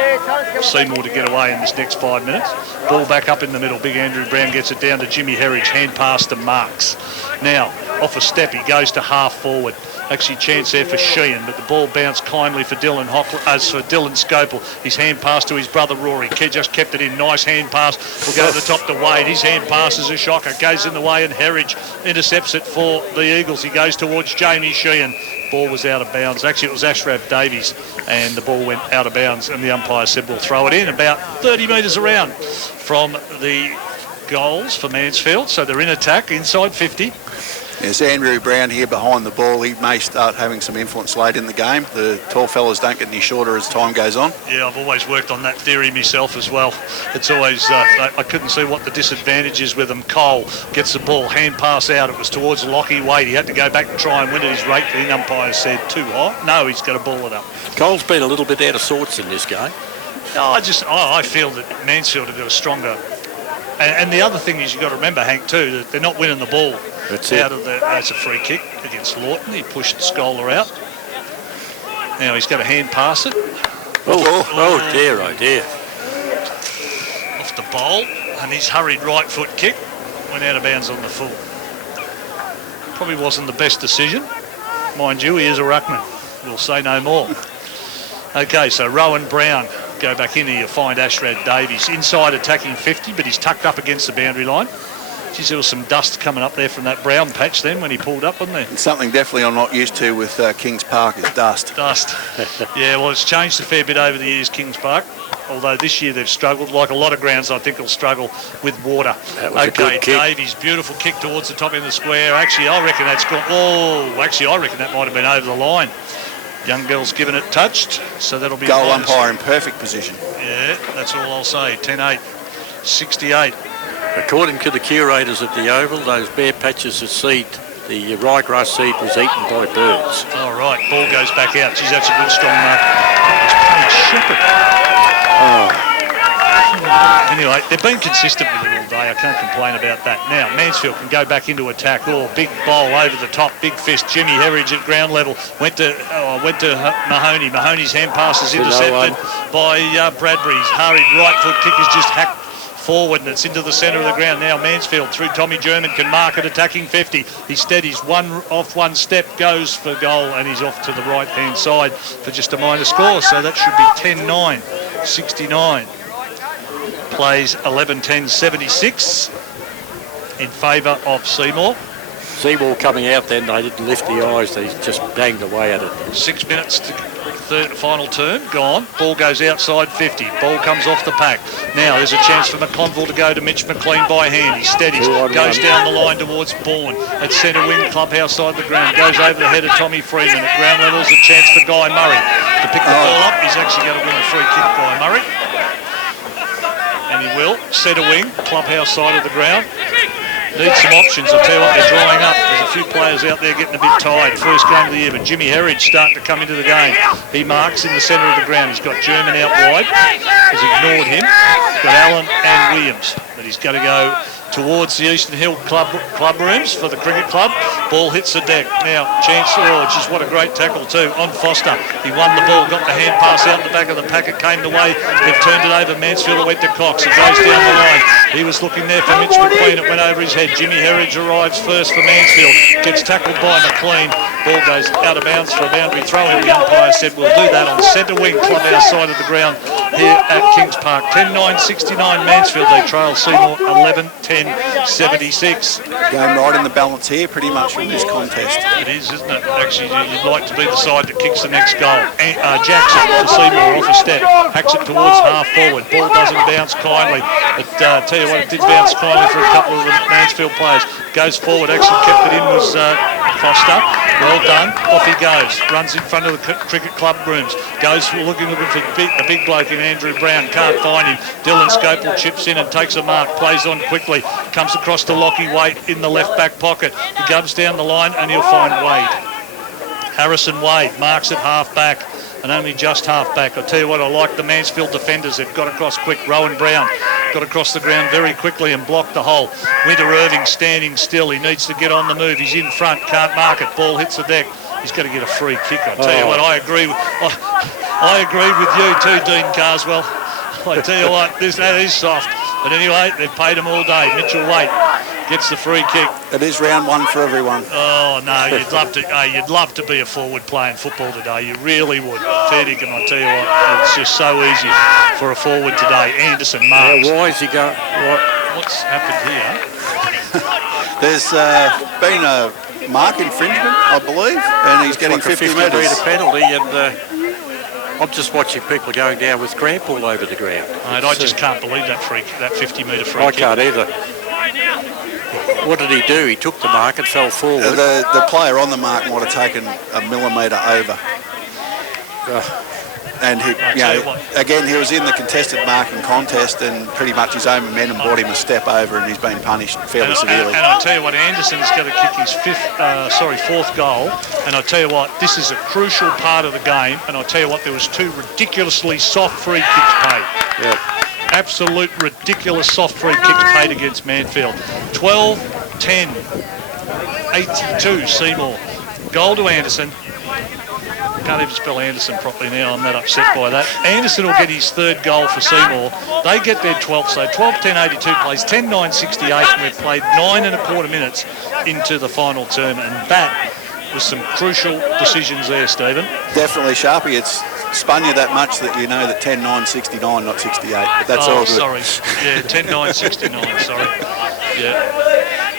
Seymour to get away in this next 5 minutes. Ball back up in the middle. Big Andrew Brown gets it down to Jimmy Herridge. Hand pass to Marks. Now, off a step, he goes to half forward. Actually, chance there for Sheehan, but the ball bounced kindly for Dylan Scopel. His hand pass to his brother Rory. Just kept it in. Nice hand pass. Will go to the top to Wade. His hand pass is a shocker. Goes in the way, and Herridge intercepts it for the Eagles. He goes towards Jamie Sheehan. Ball was out of bounds. Actually, it was Ashraf Davies, and the ball went out of bounds, and the umpire said we'll throw it in about 30 metres around from the goals for Mansfield. So they're in attack inside 50. There's Andrew Brown here behind the ball. He may start having some influence late in the game. The tall fellas don't get any shorter as time goes on. Yeah, I've always worked on that theory myself as well. It's always, I couldn't see what the disadvantage is with them. Cole gets the ball, hand pass out. It was towards Lockie Wade. He had to go back and try and win it. His rate, the umpire said too high. No, he's got to ball it up. Cole's been a little bit out of sorts in this game. No, I feel that Mansfield have got a stronger... And the other thing is you've got to remember, Hank, too, that they're not winning the ball. That's out of the... That's a free kick against Lawton. He pushed Scholar out. Now he's got to hand pass it. Oh dear, oh dear. Off the bowl, and his hurried right foot kick went out of bounds on the full. Probably wasn't the best decision. Mind you, he is a ruckman. We'll say no more. Okay, so Rowan Brown go back in here. You find Ashrad Davies inside attacking 50, but he's tucked up against the boundary line. Geez, there was some dust coming up there from that brown patch then when he pulled up, wasn't there? It's something definitely I'm not used to with Kings Park is dust. Dust. Yeah, well, it's changed a fair bit over the years, Kings Park. Although this year they've struggled, like a lot of grounds I think will struggle with water. That was a good kick. Davies, beautiful kick towards the top end of the square. Actually, I reckon that's gone. Oh, actually, I reckon that might have been over the line. Young girl's given it touched, so that'll be goal umpire in perfect position. Yeah, that's all I'll say. 10-8, 68. According to the curators at the Oval, those bare patches of seed, the ryegrass seed was eaten by birds. All right, ball goes back out. Geez, that's a good strong mark. It's Paige Shepherd. Oh. Anyway, they've been consistent with it all day. I can't complain about that. Now, Mansfield can go back into attack. Oh, big bowl over the top, big fist. Jimmy Herridge at ground level went to Mahoney. Mahoney's hand pass is intercepted by Bradbury's hurried right foot kick is just hacked forward and it's into the centre of the ground. Now Mansfield through Tommy German can mark it attacking 50. He steadies one step, goes for goal and he's off to the right hand side for just a minor score. So that should be 10-9, 69. Plays 11-10, 76 in favour of Seymour. Seymour coming out then, they didn't lift the eyes, they just banged away at it. 6 minutes to final term, gone. Ball goes outside 50. Ball comes off the pack. Now there's a chance for McConville to go to Mitch McLean by hand. He steadies, goes down the line towards Bourne. At centre wing, clubhouse side of the ground. Goes over the head of Tommy Freeman. At ground level is a chance for Guy Murray to pick the ball up. He's actually going to win the free kick, Guy Murray. And he will. Centre wing, clubhouse side of the ground. Need some options. I'll tell you what, they're drying up. There's a few players out there getting a bit tired. First game of the year, but Jimmy Herridge starting to come into the game. He marks in the centre of the ground. He's got German out wide. Has ignored him. He's got Allen and Williams. But he's got to go towards the Eastern Hill club rooms for the cricket club. Ball hits the deck. Now, Chancellor, just what a great tackle too, on Foster. He won the ball, got the hand pass out the back of the pack. It came the way. They've turned it over. Mansfield went to Cox. It goes down the line. He was looking there for Mitch McLean. It went over his head. Jimmy Herridge arrives first for Mansfield. Gets tackled by McLean. Ball goes out of bounds for a boundary throw-in. The umpire said we'll do that on centre wing, clubhouse side of the ground here at Kings Park. 10-9-69 Mansfield. They trail Seymour 11-10-76. Game right in the balance here, pretty much from this contest. It is, isn't it? Actually, you'd like to be the side that kicks the next goal. Jackson for Seymour off a step, hacks it towards half forward. Ball doesn't bounce kindly, but tell you what, it did bounce kindly for a couple of the Mansfield players. Goes forward, actually kept it in was Foster. Well done. Off he goes. Runs in front of the cricket club rooms. Goes looking for a big bloke in Andrew Brown. Can't find him. Dylan Scopel chips in and takes a mark. Plays on quickly. Comes across to Lockie Waite in the left back pocket. He goes down the line and he'll find Wade. Harrison Wade marks at half back. And only just half back. I'll tell you what, I like the Mansfield defenders. They've got across quick. Rowan Brown got across the ground very quickly and blocked the hole. Winter Irving standing still. He needs to get on the move. He's in front, can't mark it. Ball hits the deck. He's got to get a free kick. I'll tell you what, I agree with you too, Dean Carswell. I tell you what, that is soft. But anyway, they've paid him all day. Mitchell Waite gets the free kick. It is round one for everyone. Oh no, you'd love to be a forward playing football today. You really would. Fair dinkum, I tell you what, it's just so easy for a forward today. Anderson marks. Yeah, why is he going? What's happened here? There's been a mark infringement, I believe, and he's getting like 50 a 50 metres. metre penalty, and I'm just watching people going down with cramp all over the ground. Mate, I just can't believe that 50 metre free kick. I can't either. What did he do? He took the mark and fell forward. The player on the mark might have taken a millimetre over. And again, he was in the contested marking contest, and pretty much his own momentum brought him a step over, and he's been punished fairly severely. And I tell you what, Anderson's going to kick his fourth goal. And I tell you what, this is a crucial part of the game. And I tell you what, there was two ridiculously soft free kicks paid. Yep. Absolute ridiculous soft free kicks paid against Mansfield. 12-10-82 Seymour. Goal to Anderson. Can't even spell Anderson properly now. I'm that upset by that. Anderson will get his third goal for Seymour. They get their 12th, so 12-10-82 plays 10-9-68, and we've played 9 1/4 minutes into the final term, and that was some crucial decisions there, Stephen. Definitely, Sharpie. It's spun you that much that you know that 10-9-69, not 68, but that's all good. Sorry. Yeah, 10-9-69, sorry. Yeah.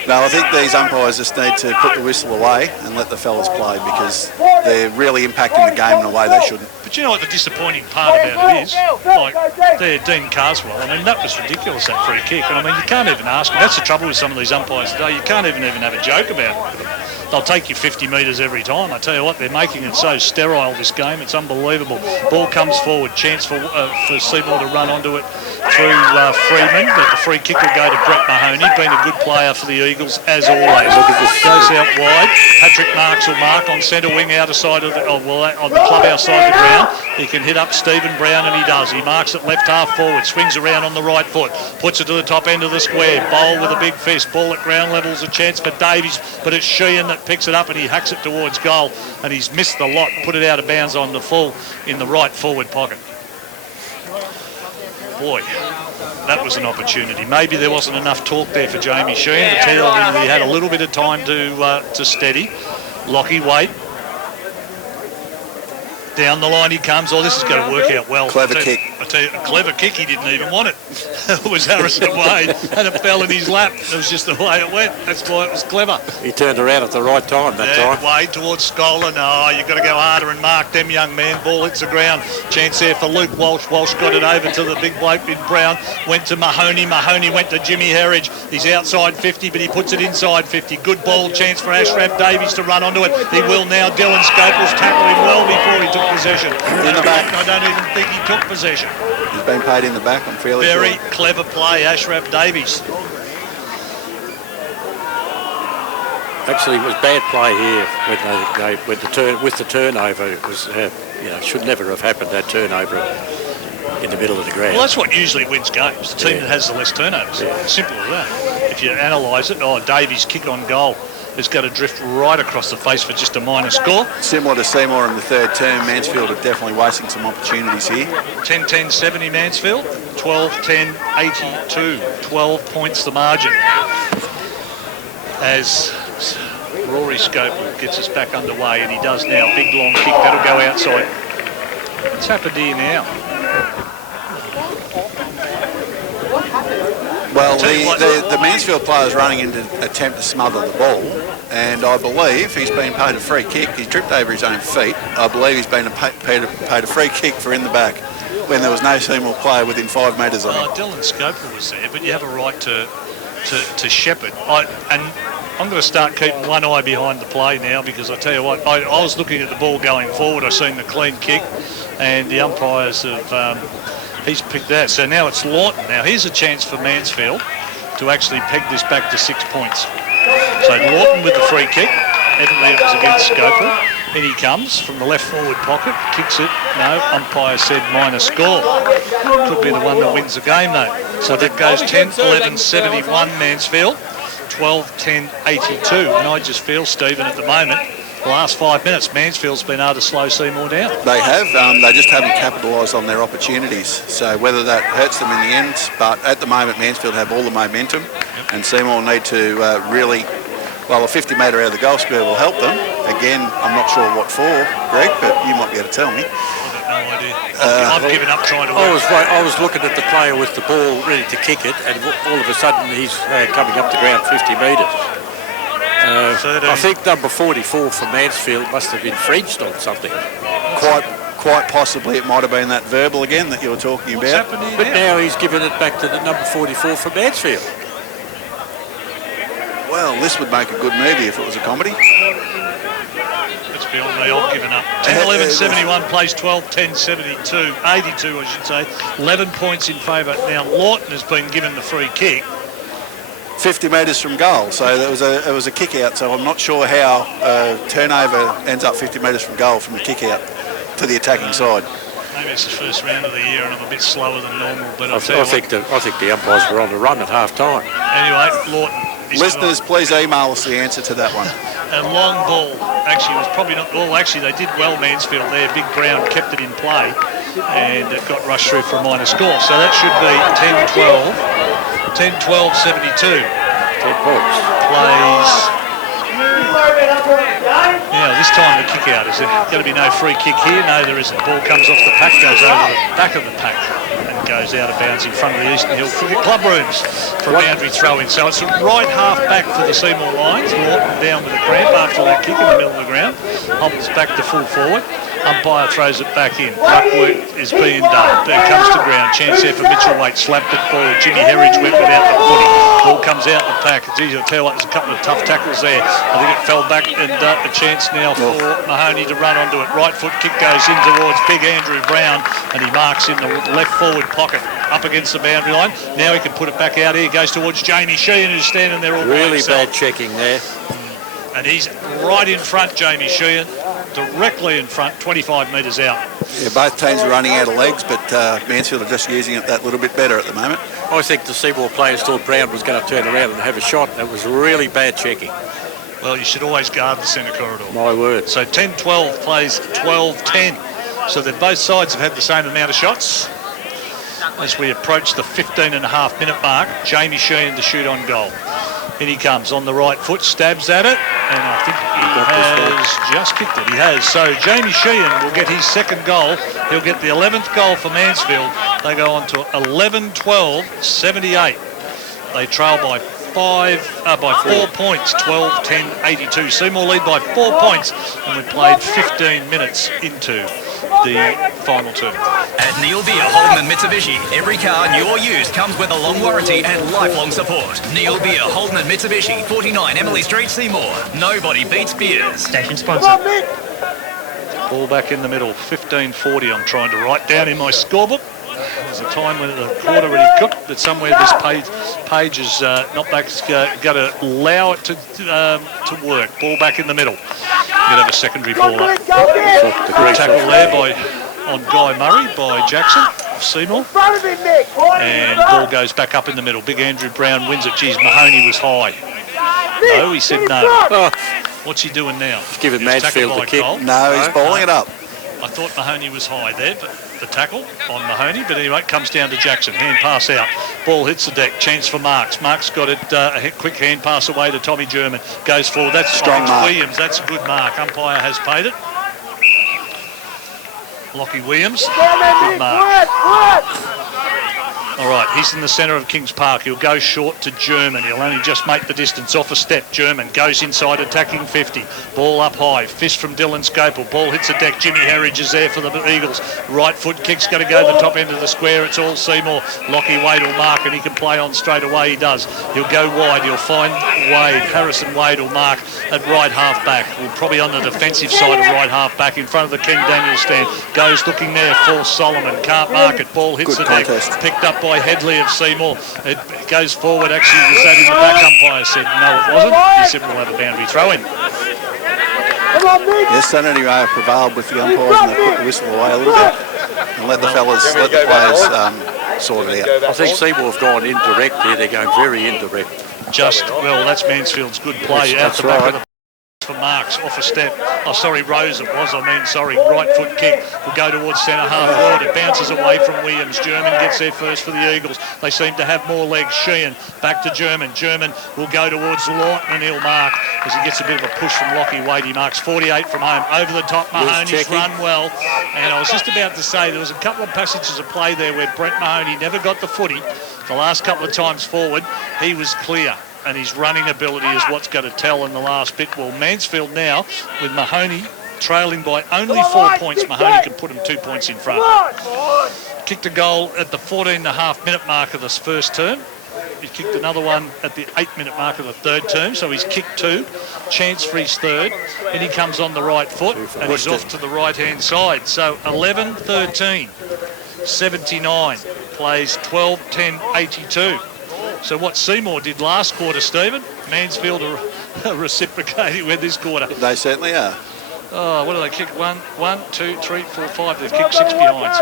No, I think these umpires just need to put the whistle away and let the fellas play, because they're really impacting the game in a way they shouldn't. But you know what the disappointing part about it is? Like, there, Dean Carswell, I mean, that was ridiculous, that free kick. And I mean, you can't even ask them. That's the trouble with some of these umpires today. You can't even have a joke about it. They'll take you 50 metres every time. I tell you what, they're making it so sterile, this game. It's unbelievable. Ball comes forward. Chance for Seymour to run onto it through Freeman. But the free kick will go to Brett Mahoney, been a good player for the Eagles, as always. Look at this. Goes out wide. Patrick Marks will mark on centre wing on the clubhouse side of the ground. He can hit up Stephen Brown, and he does. He marks it left half forward, swings around on the right foot, puts it to the top end of the square. Bowl with a big fist. Ball at ground level is a chance for Davies, but it's Sheehan that picks it up and he hacks it towards goal, and he's missed the lot, put it out of bounds on the full in the right forward pocket. Boy, that was an opportunity. Maybe there wasn't enough talk there for Jamie Sheehan to tell him he had a little bit of time to steady. Lockie Waite. Down the line he comes. Oh, this is going to work out well. Clever kick. I tell you, a clever kick. He didn't even want it. It was Harrison Wade, and it fell in his lap. It was just the way it went. That's why it was clever. He turned around at the right time that time. Wade towards Scholar. No, you've got to go harder and mark them, young man. Ball hits the ground. Chance there for Luke Walsh. Walsh got it over to the big bloke in Brown. Went to Mahoney. Mahoney went to Jimmy Herridge. He's outside 50, but he puts it inside 50. Good ball. Chance for Ashraf Davies to run onto it. He will now. Dylan Scopel's tackled him well before he took possession. In the back. I don't even think he took possession. He's been paid in the back, I'm fairly sure. Very clever play, Ashraf Davies. Actually, it was bad play here when the turnover. It was should never have happened, that turnover in the middle of the ground. Well, that's what usually wins games. The team that has the less turnovers. Yeah. Simple as that. If you analyse it, Davies' kick on goal has got to drift right across the face for just a minor score. Similar to Seymour in the third term, Mansfield are definitely wasting some opportunities here. 10-10-70 Mansfield, 12-10-82, 12 points the margin. As Rory Scope gets us back underway, and he does now. Big long kick, that'll go outside. What's happened here now? Well, Tell you what- the Mansfield player is running in to attempt to smother the ball, and I believe he's been paid a free kick. He tripped over his own feet. I believe he's been paid a free kick for in the back when there was no Seymour player within 5 metres of him. Dylan Scoper was there, but you have a right to shepherd. And I'm going to start keeping one eye behind the play now, because I tell you what, I was looking at the ball going forward. I seen the clean kick, and the umpires have he's picked that. So now it's Lawton. Now here's a chance for Mansfield to actually peg this back to 6 points. So Lawton with the free kick. Evidently it was against Scoper. In he comes from the left forward pocket, kicks it. No, umpire said minor score. Could be the one that wins the game though. So that goes 10-11-71 Mansfield, 12-10-82. And I just feel, Stephen, at the moment, the last 5 minutes, Mansfield's been able to slow Seymour down. They have. They just haven't capitalised on their opportunities. So whether that hurts them in the end, but at the moment Mansfield have all the momentum, and Seymour need to really, well, a 50 metre out of the goal square will help them. Again, I'm not sure what for, Greg, but you might be able to tell me. I've got no idea. I've given up trying to work. I was looking at the player with the ball ready to kick it, and all of a sudden he's coming up the ground 50 metres. I think number 44 for Mansfield must have infringed on something. Quite possibly it might have been that verbal again that you were talking about. But now he's given it back to the number 44 for Mansfield. Well, this would make a good movie if it was a comedy. Let's be on me, I've given up. 10-11-71 plays 12-10-72, 82 I should say. 11 points in favour. Now Lawton has been given the free kick. 50 metres from goal, so it was a kick out, so I'm not sure how turnover ends up 50 metres from goal from the kick out to the attacking side. Maybe it's the first round of the year and I'm a bit slower than normal, but I think the umpires were on the run at half time. Anyway, Lawton. Listeners, please email us the answer to that one. A long ball. Actually, it was probably not. Well, actually, they did well, Mansfield there. Big Brown kept it in play, and it got rushed through for a minor score. So that should be 10-12, 10-12-72. 10 points. Plays. Now, this time the kick out. Is there going to be no free kick here? No, there isn't. Ball comes off the pack, goes over the back of the pack, and goes out of bounds in front of the Eastern Hill Cricket Club rooms for a boundary throw in. So it's a right half back for the Seymour Lions. Lawton down with a cramp after that kick in the middle of the ground. Hobbles back to full forward. Umpire throws it back in. Ruck work is being done. It comes to ground. Chance there for Mitchell Waite. Slapped it forward. Jimmy Herridge went without the footy. Ball comes out the pack. Geez, I'll tell you what, there's a couple of tough tackles there. I think it fell back, and a chance now for Mahoney to run onto it. Right foot kick goes in towards big Andrew Brown, and he marks in the left forward pocket up against the boundary line. Now he can put it back out here. Goes towards Jamie Sheehan, who's standing there all by Really himself. bad checking there. And he's right in front, Jamie Sheehan, directly in front, 25 metres out. Yeah, both teams are running out of legs, but Mansfield are just using it that little bit better at the moment. I think the Seymour players thought Brown was going to turn around and have a shot. That was really bad checking. Well, you should always guard the centre corridor. My word. So 10-12 plays 12-10. So that both sides have had the same amount of shots. As we approach the 15.5 minute mark, Jamie Sheehan to shoot on goal. In he comes on the right foot, stabs at it, and I think he has just kicked it. He has. So Jamie Sheehan will get his second goal. He'll get the 11th goal for Mansfield. They go on to 11-12-78. They trail by 4 points, 12-10-82. Seymour lead by 4 points, and we played 15 minutes into the final term. At Neil Beer, Holden and Mitsubishi, every car new or used comes with a long warranty and lifelong support. Neil Beer, Holden and Mitsubishi, 49 Emily Street, Seymour. Nobody beats beers. Station sponsor. Ball back in the middle, 15:40. I'm trying to write down in my scorebook. There's a time when the quarter already cooked, but somewhere this page is not back. Going to allow it to work. Ball back in the middle. You're going to have a secondary ball up. Tackle there on Guy Murray by Jackson of Seymour. And ball goes back up in the middle. Big Andrew Brown wins it. Geez, Mahoney was high. No, he said no. What's he doing now? He's giving Mansfield the kick. No, he's balling it up. I thought Mahoney was high there, but the tackle on Mahoney. But anyway, it comes down to Jackson. Hand pass out. Ball hits the deck. Chance for Marks. Marks got it. A quick hand pass away to Tommy German. Goes forward. That's strong. Williams. That's a good mark. Umpire has paid it. Lockie Williams. Good mark. All right. He's in the centre of Kings Park. He'll go short to German. He'll only just make the distance off a step. German goes inside, attacking 50. Ball up high. Fist from Dylan Scopel. Ball hits the deck. Jimmy Herridge is there for the Eagles. Right foot kick's going to go to the top end of the square. It's all Seymour. Lockie Wade will mark, and he can play on straight away. He does. He'll go wide. He'll find Wade. Harrison Wade will mark at right half back. We're probably on the defensive side of right half back in front of the King Daniel stand. Goes looking there for Solomon. Can't mark it. Ball hits the deck. Picked up by Headley of Seymour. It goes forward. Actually, was that in the back? Umpire said no, it wasn't. He said we'll have a boundary throw in. Yes, Senator, you may have prevailed with the umpires and they put the whistle away a little bit and let the players sort it out. I think Seymour have gone indirect here. They're going very indirect. Well, that's Mansfield's good play out the back of the for Marks off a step. Oh, sorry, Rose it was. Right foot kick will go towards centre half forward. It bounces away from Williams. German gets there first for the Eagles. They seem to have more legs. Sheehan back to German. German will go towards Lawton and he'll mark as he gets a bit of a push from Lockie Wade. He marks 48 from home. Over the top, Mahoney's run well. And I was just about to say there was a couple of passages of play there where Brett Mahoney never got the footy. The last couple of times forward, he was clear. And his running ability is what's going to tell in the last bit. Well, Mansfield now, with Mahoney trailing by only 4 points, Mahoney can put him 2 points in front. Kicked a goal at the 14.5-minute mark of this first term. He kicked another one at the 8-minute mark of the third term, so he's kicked 2. Chance for his third, and he comes on the right foot, and he's off to the right-hand side. So 11-13, 79, plays 12-10-82. So what Seymour did last quarter, Stephen, Mansfield are reciprocating with this quarter. They certainly are. Oh, what do they kick? 1, 2, 3, 4, 5. They've kicked 6 behinds.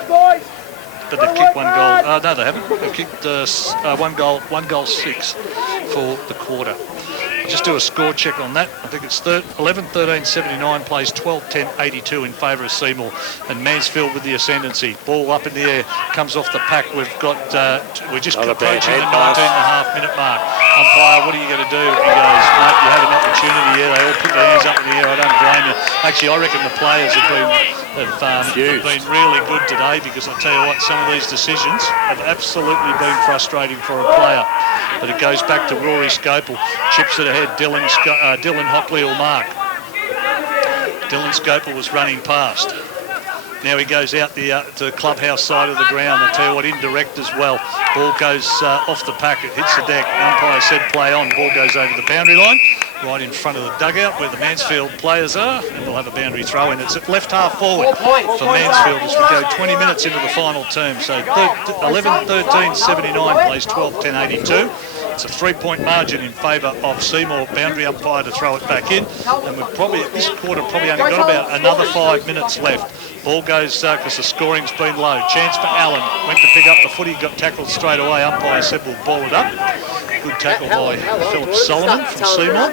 But they've kicked 1 goal. No, they haven't. They've kicked 1 goal 6 for the quarter. Just do a score check on that. I think it's 11-13-79, plays 12-10-82 in favour of Seymour. And Mansfield with the ascendancy. Ball up in the air, comes off the pack. We've got, we're just approaching the 19.5-minute mark. Umpire, what are you going to do? He goes, mate, you have an opportunity here. They all put their hands up in the air. I don't blame you. Actually, I reckon the players have been really good today, because I'll tell you what, some of these decisions have absolutely been frustrating for a player. But it goes back to Rory Scopel. Chips it ahead. Dylan Hockley will mark. Dylan Scopel was running past. Now he goes out to the clubhouse side of the ground. I tell you what, indirect as well. Ball goes off the pack. It hits the deck. Umpire said play on. Ball goes over the boundary line, right in front of the dugout where the Mansfield players are, and we'll have a boundary throw in. It's at left half forward for Mansfield as we go 20 minutes into the final term. So 11-13-79 plays 12-10-82. It's a 3-point margin in favour of Seymour. Boundary umpire to throw it back in, and we've probably at this quarter only got about another 5 minutes left. Ball goes because the scoring's been low. Chance for Allen. Went to pick up the footy, got tackled straight away. Umpire said we'll ball it up. Good tackle by Philip Solomon from Seymour.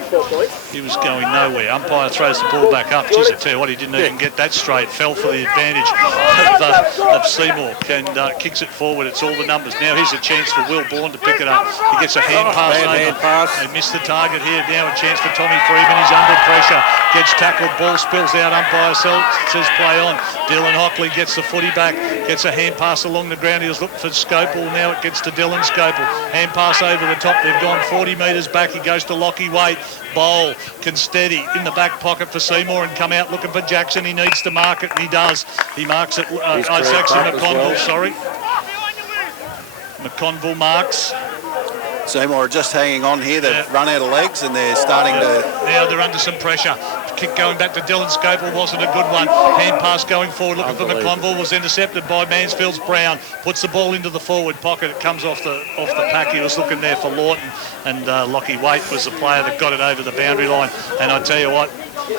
He was going nowhere. Umpire throws the ball back up. Geez, I tell you what, he didn't even get that straight. Fell for the advantage of Seymour and kicks it forward. It's all the numbers. Now here's a chance for Will Bourne to pick it up. He gets a hand pass over. They missed the target here. Now a chance for Tommy Freeman. He's under pressure. Gets tackled. Ball spills out. Umpire says play on. Dylan Hockley gets the footy back. Gets a hand pass along the ground. He was looking for Scopel. Now it gets to Dylan Scopel. Hand pass over the top. They've gone 40 metres back. He goes to Lockie Wade. Bowl can steady in the back pocket for Seymour and come out looking for Jackson. He needs to mark it, and he does. He marks it. It's actually McConville, sorry. McConville marks. Seymour are just hanging on here. They've run out of legs and they're starting to... Now they're under some pressure. Kick going back to Dylan Scopel wasn't a good one. Hand pass going forward, looking for McConville, was intercepted by Mansfield's Brown. Puts the ball into the forward pocket. It comes off the pack. He was looking there for Lawton, and Lockie Waite was the player that got it over the boundary line. And I tell you what,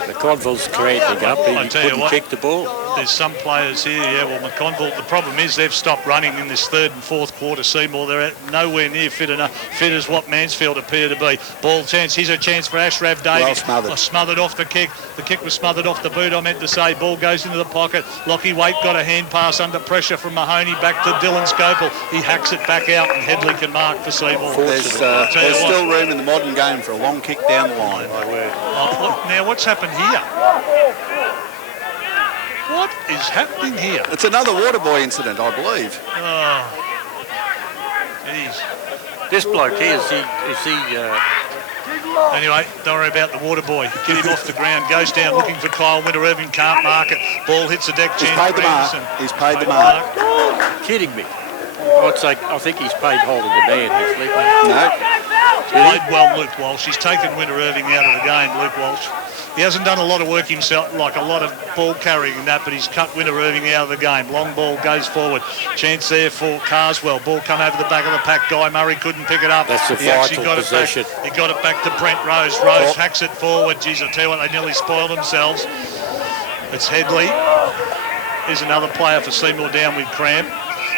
McConville's creating up. He couldn't kick the ball. There's some players here, McConville, the problem is they've stopped running in this third and fourth quarter. Seymour, they're nowhere near fit as what Mansfield appear to be. Ball chance, here's a chance for Ashraf Davies. Well smothered off the kick. The kick was smothered off the boot, I meant to say. Ball goes into the pocket. Lockie Waite got a hand pass under pressure from Mahoney back to Dylan Scopel. He hacks it back out, and Headley can mark for Seymour. There's still room in the modern game for a long kick down the line. Now what's happened here? What is happening here? It's another Waterboy incident, I believe. This bloke here, Anyway, don't worry about the water boy. Get him off the ground. Goes down looking for Kyle Winter Irving. Can't mark it. Ball hits the deck. He's paid the mark. He's paid the mark. kidding me. I think he's paid holding the man, actually. No. Played well, Luke Walsh. He's taken Winter Irving out of the game, Luke Walsh. He hasn't done a lot of work himself, like a lot of ball carrying and that, but he's cut Winter Irving out of the game. Long ball goes forward. Chance there for Carswell. Ball come over the back of the pack. Guy Murray couldn't pick it up. That's a vital possession. He got it back to Brent Rose. Rose hacks it forward. Geez, I tell you what, they nearly spoiled themselves. It's Headley. Here's another player for Seymour down with cramp.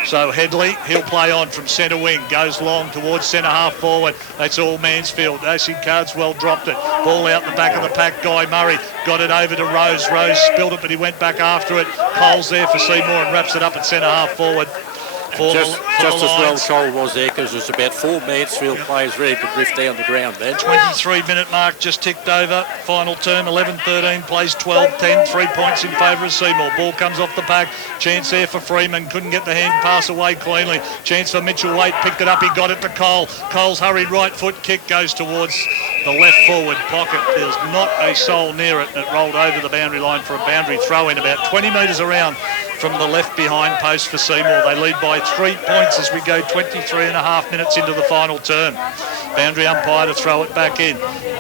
So Headley, he'll play on from centre wing, goes long towards centre half forward. That's all Mansfield. AC Carswell dropped it. Ball out the back of the pack. Guy Murray got it over to Rose. Rose spilled it, but he went back after it. Cole's there for Seymour and wraps it up at centre half forward. Just as well Cole was there, because there's about 4 Mansfield players ready to drift down the ground then. 23-minute mark just ticked over. Final term, 11-13, plays 12-10. 3 points in favour of Seymour. Ball comes off the pack. Chance there for Freeman. Couldn't get the hand pass away cleanly. Chance for Mitchell Waite. Picked it up. He got it to Cole. Cole's hurried right foot kick goes towards the left forward pocket. There's not a soul near it, and it rolled over the boundary line for a boundary throw in about 20 metres around from the left behind post for Seymour. They lead by 3 points as we go 23.5 minutes into the final term. Boundary umpire to throw it back in.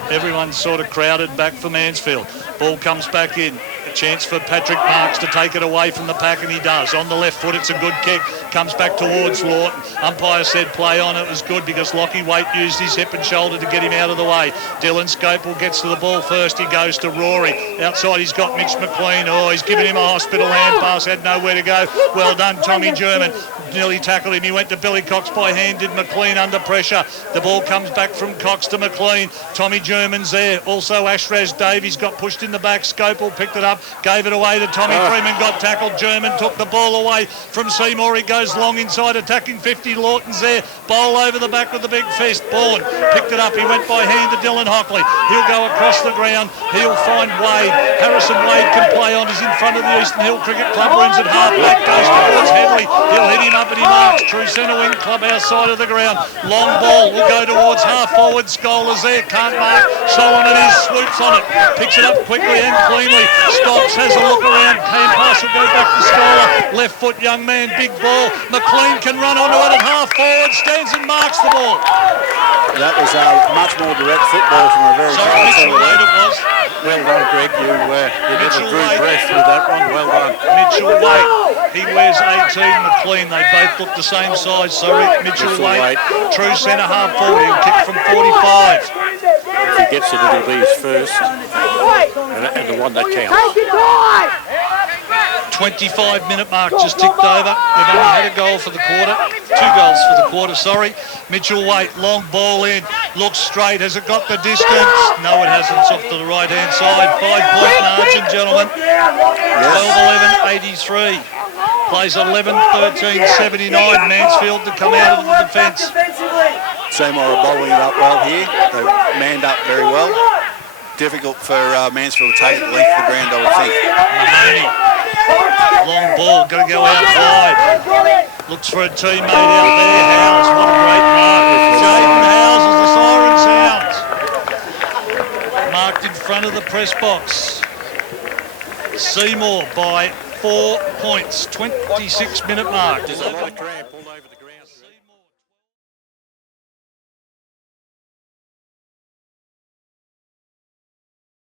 Everyone's sort of crowded back for Mansfield. Ball comes back in. A chance for Patrick Marks to take it away from the pack, and he does. On the left foot, it's a good kick. Comes back towards Lawton. Umpire said play on. It was good because Lockie Waite used his hip and shoulder to get him out of the way. Dylan Scopel gets to the ball first. He goes to Rory. Outside, he's got Mitch McLean. Oh, he's given him a hospital hand pass. Had nowhere to go. Well done, Tommy German. Nearly tackled him. He went to Billy Cox by hand. Did McLean under pressure. The ball comes back from Cox to McLean. Tommy German's there. Also, Ashraz Davies got pushed in the back. Scopel picked it up. Gave it away to Tommy Freeman. Got tackled. German took the ball away from Seymour. He goes long inside, attacking 50. Lawton's there. Bowl over the back with the big fist. Bourne picked it up. He went by hand to Dylan Hockley. He'll go across the ground. He'll find Wade. Harrison Wade can play on. He's in front of the Eastern Hill Cricket Club. Runs at half back. Goes towards Headley. He'll hit him up and he marks. True centre wing, clubhouse side of the ground. Long ball will go towards half forward. Scholar's there. Can't mark. Solomon is. Swoops on it. Picks it up quickly and cleanly. Stops. Has a look around. Hand pass will go back to Scholar. Left foot young man. Big ball. McLean can run onto it at half forward. Stands and marks the ball. That was much more direct football from a very Mitchell Wade it was. Well done, Greg. You never drew breath with that one. Well done. Mitchell Wade. He wears 18. McLean. They both look the same size. Sorry, Mitchell Wade. True centre half forward. He'll kick from 45. If he gets it, it'll be his first. And the one that counts. 25-minute mark just ticked over. They've only had a goal for the quarter. 2 goals for the quarter, sorry. Mitchell Waite, long ball in. Looks straight. Has it got the distance? No, it hasn't. It's off to the right-hand side. 5-point margin, gentlemen. 12-11-83. Plays 11-13-79. Mansfield to come out of the defence. Seymour are bowling it up well here. They've manned up very well. Difficult for Mansfield to take it the length of the ground, I would think. Mahoney. Long ball, got to go out wide. Looks for a teammate out there. Howes, what a great mark. Jaden Howes as the siren sounds. Marked in front of the press box. Seymour by 4 points. 26-minute mark. There's a lot of cramp all over the